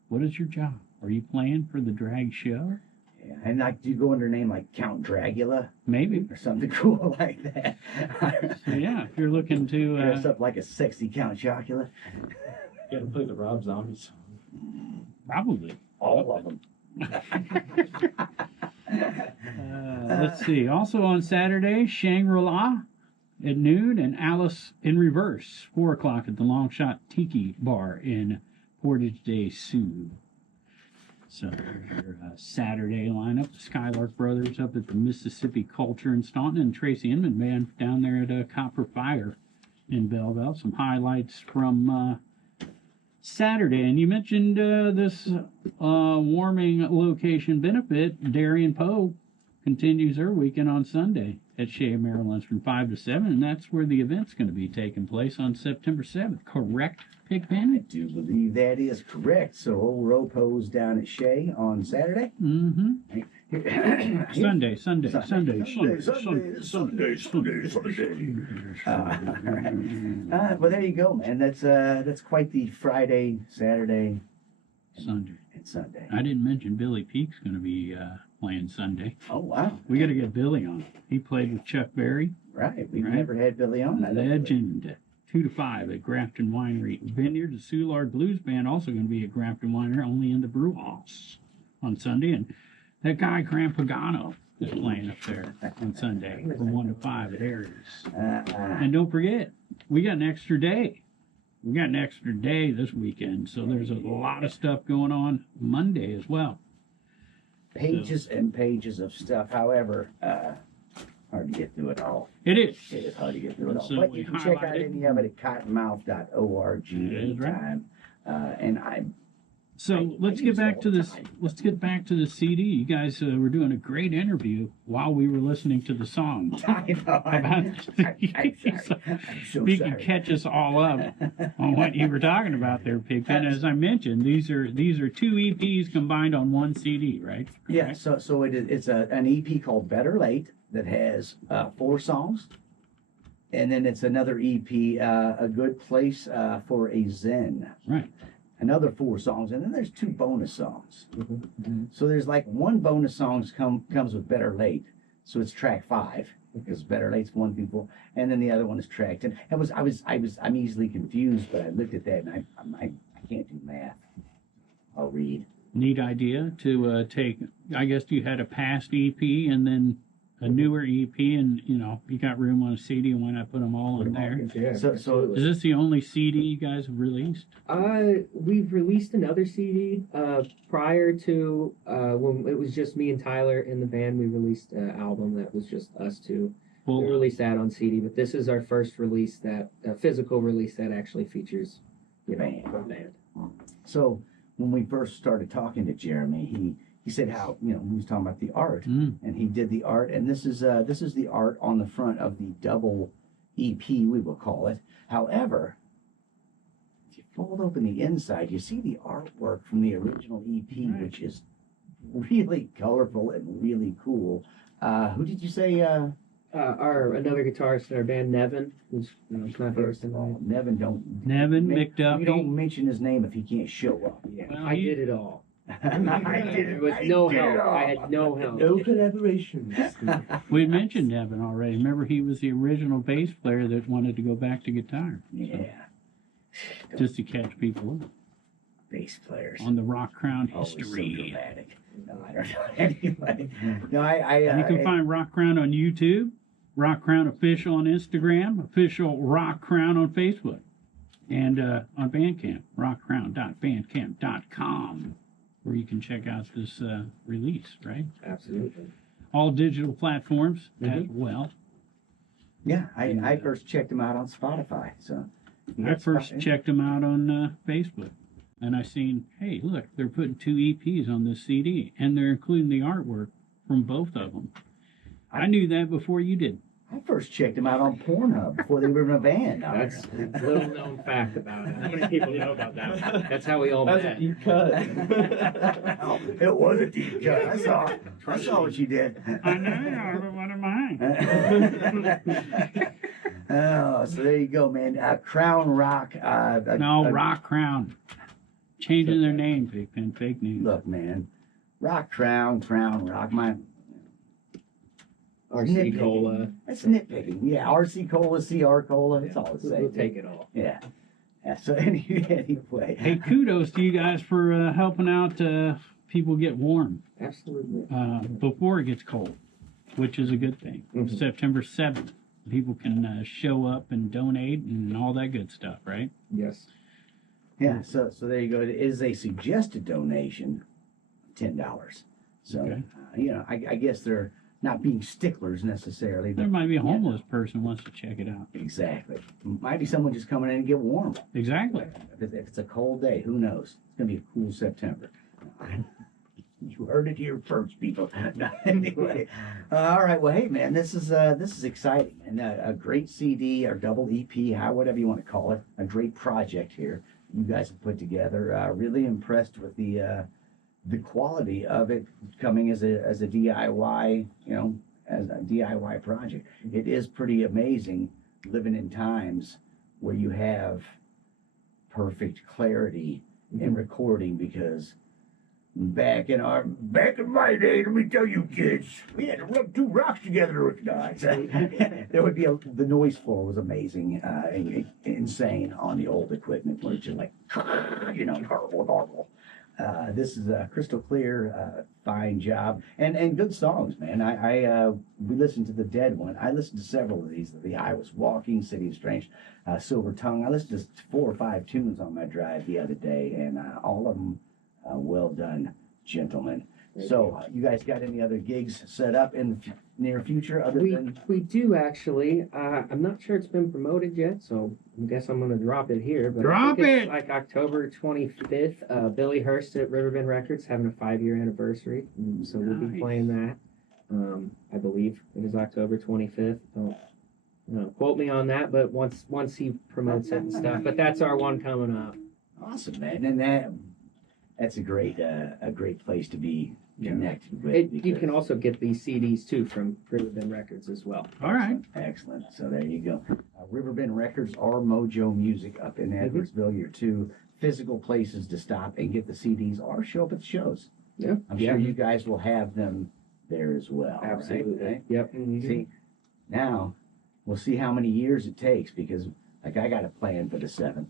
what is your job? Are you playing for the drag show? Yeah. And like, do you go under a name like Count Dragula Maybe. or something cool like that? So yeah, if you're looking to Dress up like a sexy Count Chocula. You gotta play the Rob Zombie song. probably. All of them. Let's see. Also on Saturday, Shangri-La at noon, and Alice in Reverse, 4 o'clock at the Long Shot Tiki Bar in Portage de Sioux. So there's your Saturday lineup. The Skylark Brothers up at the Mississippi Culture in Staunton, and Tracy Inman Band down there at Copper Fire in Belleville. Some highlights from Saturday. And you mentioned this warming location benefit. Darian Poe continues her weekend on Sunday at Chez Marilyn from 5 to 7, and that's where the event's going to be taking place on September 7th. Correct, Pigpen? I do believe that is correct. So old Ropo's down at Shea on Saturday. Mm-hmm. Sunday. Well, there you go, man. That's quite the Friday, Saturday, Sunday. and Sunday. I didn't mention Billy Peak's going to be playing Sunday. Oh wow! We got to get Billy on. He played with Chuck Berry. Right. We've Right. never had Billy on. I don't Legend. 2 to 5 at Grafton Winery Vineyard. The Soulard Blues Band also going to be at Grafton Winery, only in the brew house on Sunday. And that guy, Graham Pagano, is playing up there on Sunday from 1 to 5 at Aries. And don't forget, we got an extra day. We got an extra day this weekend, so there's a lot of stuff going on Monday as well. Pages and pages of stuff. However, hard to get through it all. It is. It is hard to get through it all. So But we you can check out highlighted- any of it at cottonmouth.org That is right. anytime. And I'm So let's get back to this. Let's get back to the CD. You guys were doing a great interview while we were listening to the song. I know. I'm so You sorry. can catch us all up on what you were talking about there, Pigpen. As I mentioned, these are 2 EPs combined on one CD, right? Yeah, so it's an EP called Better Late that has 4 songs, and then it's another EP, A Good Place for a Zen. Right. Another 4 songs, and then there's 2 bonus songs. Mm-hmm. So there's like 1 bonus song comes with Better Late, so it's track 5 because Better Late's 1 through 4, and then the other one is track 10. I'm easily confused, but I looked at that and I can't do math. I'll read. Neat idea to take. I guess you had a past EP and then a newer EP, and you got room on a CD, and why not put them all in there? Yeah, So Is this the only CD you guys have released? We've released another CD prior to when it was just me and Tyler in the band. We released an album that was just us two. Well, We released that on CD, but this is our first release physical release that actually features the band. So when we first started talking to Jeremy, he said how he was talking about the art, and he did the art, and this is the art on the front of the double EP, we will call it. However, if you fold open the inside, you see the artwork from the original EP, Right. which is really colorful and really cool. Who did you say? Our another guitarist in our band, Nevan, who's not here First of all, tonight. Nevan don't. Nevan We McDuffie. don't mention his name if he can't show up. Yeah, Well, I he- did it all. I did There was no help. I had no help. No collaborations. We mentioned Nevan already. Remember, he was the original bass player that wanted to go back to guitar, Yeah. just to catch people up Bass players. on the Rock Crown Always so history. dramatic. No, I don't know. Anyway, no, You can find Rock Crown on YouTube, Rock Crown Official on Instagram, Official Rock Crown on Facebook, and on Bandcamp, rockcrown.bandcamp.com, where you can check out this release, right? Absolutely. All digital platforms as Mm-hmm. well. Yeah, I first checked him out on Spotify. So I first checked them out on Facebook, and I seen, hey, look, they're putting 2 EPs on this CD, and they're including the artwork from both of them. I knew that before you did. I first checked him out on Pornhub before they were in a band. That's a little known fact about it. How many people know about that? That's how we all That's met. a deep cut. It was a deep cut. I saw what you did. I know, but what am I? Oh, so there you go, man. Crown Rock. No, Rock Crown. Changing their name, Pigpen. Fake news. Look, man. Rock Crown Rock. RC Nitpicking. Cola. That's nitpicking. Yeah, RC Cola, CR Cola. It's all the same. We'll take it all. Yeah. So anyway. Hey, kudos to you guys for helping out people get warm Absolutely. before it gets cold, which is a good thing. Mhm. September 7th people can show up and donate and all that good stuff, right? Yes. Yeah, so there you go. It is a suggested donation, $10. So, Okay. I guess they're not being sticklers necessarily. There But might be a homeless person who wants to check it out. exactly. Might be someone just coming in and get warm. Exactly. If it's a cold day, who knows? It's going to be a cool September. You heard it here first, people. Anyway, all right. Well, hey, man, this is exciting, and a great CD or double EP, whatever you want to call it. A great project here you guys have put together. Really impressed with the quality of it coming as a DIY, as a DIY project. It is pretty amazing living in times where you have perfect clarity in recording, because back in my day, let me tell you kids, we had to rub two rocks together with guys. There would be the noise floor was amazing, insane on the old equipment, where it's just like, horrible. This is a crystal clear, fine job, and good songs, man. We listened to the Dead one. I listened to several of these. The I Was Walking, City of Strange, Silver Tongue. I listened to 4 or 5 tunes on my drive the other day, and all of them well done, gentlemen. So, you guys got any other gigs set up in the near future other than? We do actually. I'm not sure it's been promoted yet, so I guess I'm going to drop it here. But I think it's like October 25th. Billy Hurst at Riverbend Records having a 5-year anniversary, so we'll be playing that. I believe it is October 25th. Don't quote me on that, but once he promotes it and stuff. But that's our one coming up. Awesome, man, and that's a great place to be connected with. You can also get these CDs too from Riverbend Records as well. All right. Excellent. So there you go. Riverbend Records or Mojo Music up in Edwardsville. Your 2 physical places to stop and get the CDs or show up at the shows. Yeah. I'm sure you guys will have them there as well. Absolutely. Right? Yep. See, now we'll see how many years it takes, because I got a plan for the 7th.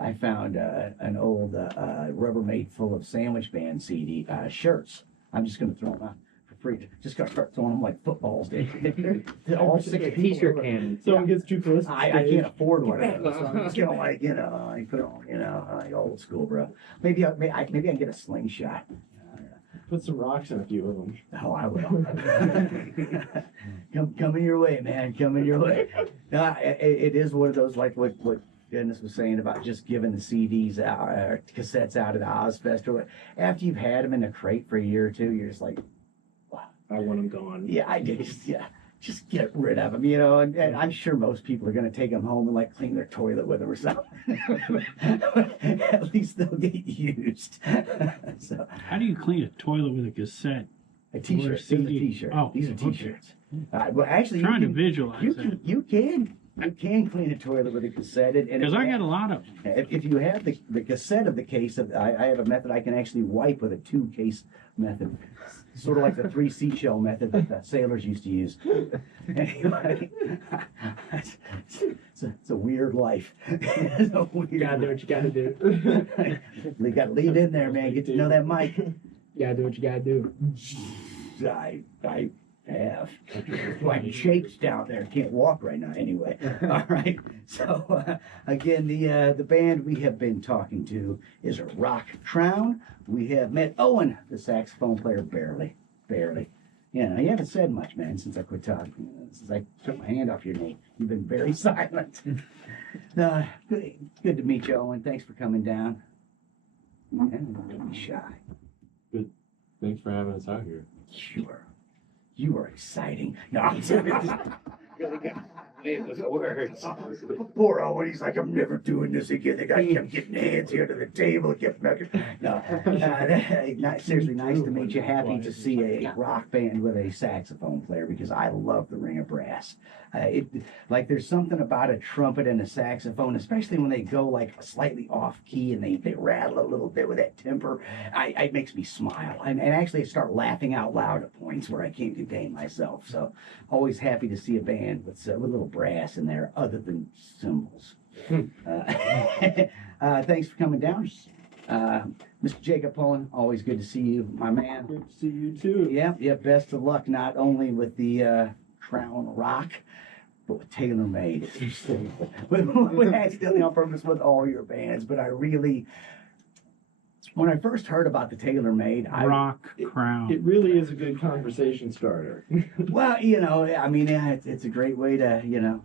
I found an old Rubbermaid full of Sandwich Band CD shirts. I'm just going to throw them out for free. Just going to start throwing them like footballs. They're all 6 T-shirt can. Someone gets too close. I can't afford one of those. So I'm just gonna I put it on, like old school, bro. Maybe I can get a slingshot. Put some rocks in a few of them. Oh, I will. Coming your way, man. Coming your way. It is one of those, like what Dennis was saying about just giving the CDs out or cassettes out at Ozfest, or after you've had them in a crate for a year or 2, you're just like, wow. I want them gone. Yeah, I do. Just get rid of them, and I'm sure most people are going to take them home and like clean their toilet with them or something. At least they'll get used. So, How do you clean a toilet with a cassette? a T-shirt. Or a This is a CD. T-shirt. Oh, These are okay. T-shirts. Well, actually, Trying to you visualize that. you can clean a toilet with a cassette. And Because I got a lot of them. if you have the cassette of the case, I have a method I can actually wipe with a 2-case method. Sort of like the 3 seashell method that the sailors used to use. Anyway, it's a weird life. It's a weird You gotta do what you gotta do. You got to lean in there, man. Get to know that mic. You gotta do what you gotta do. I have. My shape's down there. Can't walk right now anyway. All right. So, again, the band we have been talking to is Rock Crown. We have met Owen, the saxophone player, barely. Yeah, you haven't said much, man, since I quit talking. Since I took my hand off your knee. You've been very silent. Good to meet you, Owen. Thanks for coming down. And don't be shy. Thanks for having us out here. Sure. You are exciting. No, I'm really good. It was words. Poor Owen, he's like, I'm never doing this again. The guy kept getting hands here to the table, kept knocking. No, seriously, nice to meet you. Happy to see a rock band with a saxophone player, because I love the ring of brass. There's something about a trumpet and a saxophone, especially when they go like slightly off key and they rattle a little bit with that temper. It makes me smile and actually start laughing out loud at points where I can't contain myself. So always happy to see a band with a little brass in there other than cymbals. Thanks for coming down. Mr. Jacob Pullen, always good to see you, my man. Good to see you too. Yeah, best of luck, not only with the Crown Rock, but with TaylorMade, with accidentally on purpose with all your bands. But I really, when I first heard about the TaylorMade, Rock Crown. It really is a good conversation starter. well, you know, I mean, yeah, it's a great way to, you know,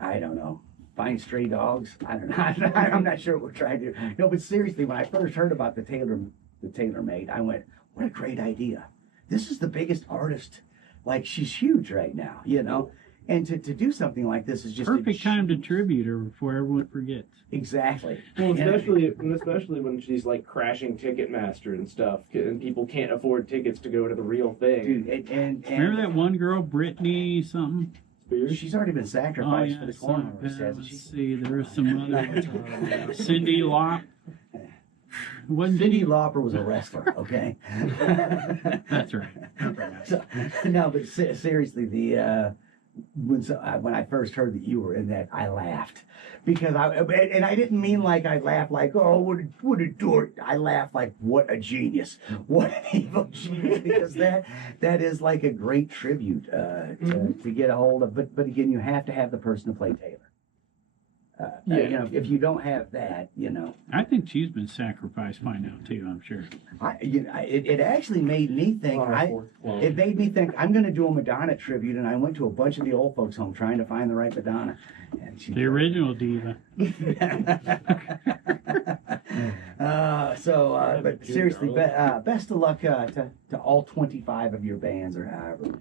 I don't know, find stray dogs. I don't know. I'm not sure what we're trying to do. No, but seriously, when I first heard about the TaylorMade, I went, what a great idea. This is the biggest artist. Like, she's huge right now, you know? And to do something like this is just Perfect time to tribute her before everyone forgets. Exactly. Well, especially when she's like crashing Ticketmaster and stuff, and people can't afford tickets to go to the real thing. Dude, and Remember that one girl, Brittany something? Spears? she's already been sacrificed for the corner, let's hasn't she? see, there was some other Cindy Locke. Wasn't Cyndi she? Lauper was a wrestler, okay? That's right. So, no, but seriously, when I first heard that you were in that, I laughed because I didn't mean like I laughed like, oh, what a dork. I laughed like, what a genius, what an evil genius, because that is like a great tribute to get a hold of. But again, you have to have the person to play Taylor. You know, if you don't have that, you know. I think she's been sacrificed by now too. I'm sure. It actually made me think. It made me think I'm going to do a Madonna tribute, and I went to a bunch of the old folks' home trying to find the right Madonna. And The original diva. But seriously, best of luck to all 25 of your bands, or however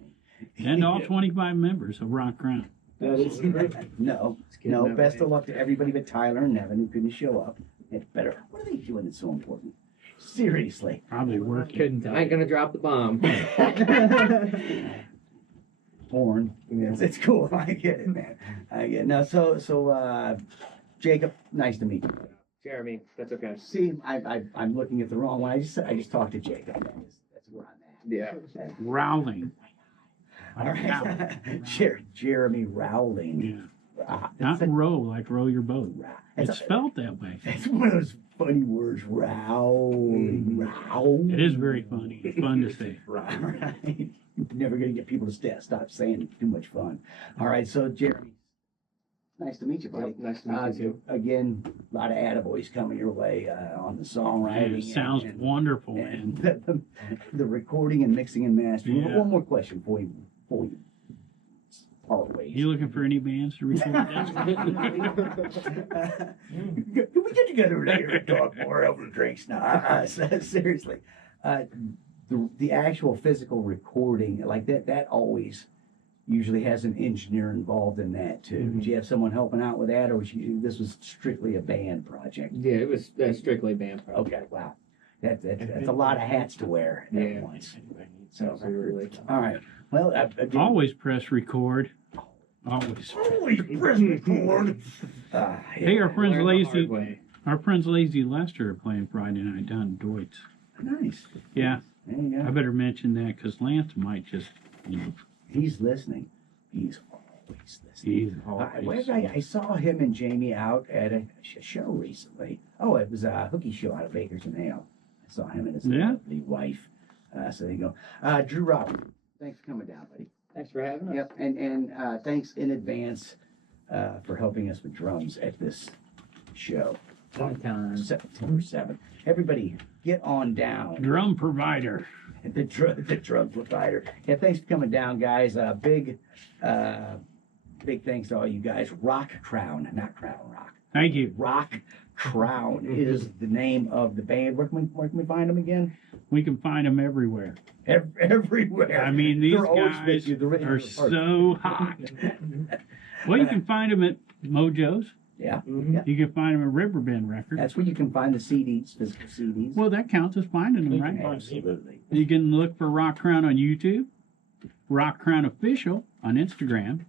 many. And all 25 members of Rock Crown. That is No, best of luck to everybody but Tyler and Nevan who couldn't show up. It's better. What are they doing that's so important? Seriously. Probably working. Couldn't tell. I ain't gonna drop the bomb. Porn. It's cool. I get it, man. I get it. Now, so Jacob, nice to meet you. Jeremy, that's okay. See, I'm looking at the wrong one. I just talked to Jacob. That's where I'm at. Yeah. Rowling. All right. Jeremy Rowling. Yeah. Not row, like row your boat. It's spelled that way. It's one of those funny words, Rowling. Rowling. It is very funny. It's fun to say. Right. You're never going to get people to stop saying it's too much fun. All right, so Jeremy, nice to meet you, buddy. Yep, nice to meet you too. Again, a lot of attaboys coming your way on the songwriting. It sounds wonderful, and man. the recording and mixing and mastering. Yeah. One more question for you part ways. You looking for any bands to record that? Can we get together later and talk more over drinks? No, seriously. The actual physical recording, like that always usually has an engineer involved in that too. Mm-hmm. Did you have someone helping out with that, or this was strictly a band project? Yeah, it was strictly a band project. Okay, wow. That's a lot of hats to wear at once. So, Absolutely. all right. Well, again, Always press record. Always. always press record. Hey, our friends Learn the Lazy, hard way. our friends Lazy Lester are playing Friday night down in Deutz. Nice. Yeah, There you I go. better mention that because Lance might just, you know, He's listening. He's always listening. he's I saw him and Jamie out at a show recently. Oh, it was a hooky show out of Baker's and Hale. I saw him and his lovely wife. So there you go. Drew Robertson, thanks for coming down, buddy. Thanks for having us. Yep, and thanks in advance for helping us with drums at this show. Anytime. September 7th. Everybody, get on down. drum provider. The drug provider. Yeah, thanks for coming down, guys. Big thanks to all you guys. Rock Crown, not Crown Rock. Thank you. Rock Crown is the name of the band. Where can we find them again? We can find them everywhere. Everywhere. I mean, these They're always guys with you. They're are so hot. Well, you can find them at Mojo's. Yeah. Mm-hmm. Yeah. You can find them at Riverbend Records. That's where you can find the CDs, physical CDs. Well, that counts as finding them, right? Absolutely. You can look for Rock Crown on YouTube, Rock Crown Official on Instagram,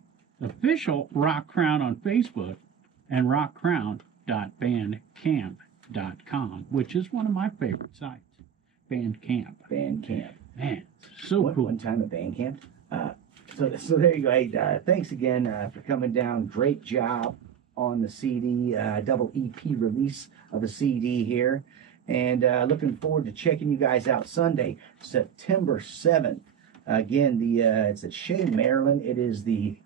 Official Rock Crown on Facebook, and rockcrown.bandcamp.com, which is one of my favorite sites. Bandcamp. Bandcamp. Man, so cool. One time at Bandcamp. So there you go. Hey, thanks again for coming down. Great job on the CD, double EP release of the CD here. And looking forward to checking you guys out Sunday, September 7th. Again, it's at Chez Marilyn. It is the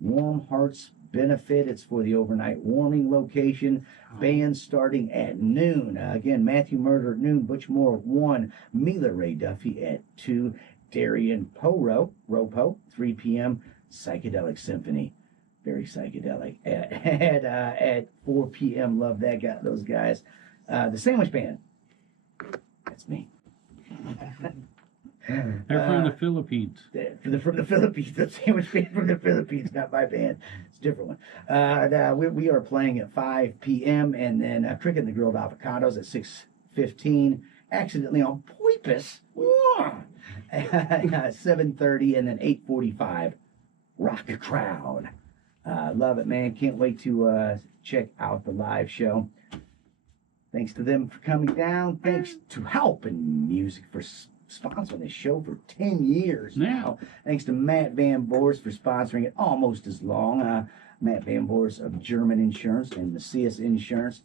Warm Hearts benefit. It's for the overnight warming location. Band starting at noon. Again, Mathew Murder at noon, Butch Moore at 1, Mila Duffy at 2, Darian Poe, Ropo, 3 p.m., Psychedelic Symphony. Very psychedelic. At 4 p.m., love that guy, those guys. The Sandwich Band. That's me. They're from the Philippines. From the Philippines. The Sandwich Band from the Philippines, not my band. It's a different one. We are playing at 5 p.m. and then Krickett and the Grilled Avocados at 6:15. Accidentally on Poipus. 7:30 and then 8:45. Rock Crowd. Love it, man. Can't wait to check out the live show. Thanks to them for coming down. Thanks to Halpin Music for sponsoring this show for 10 years now. Thanks to Matt Van Boers for sponsoring it almost as long. Matt Van Boers of German Insurance and Macias Insurance.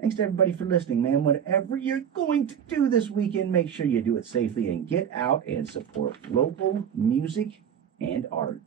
Thanks to everybody for listening, man. Whatever you're going to do this weekend, make sure you do it safely and get out and support local music and art.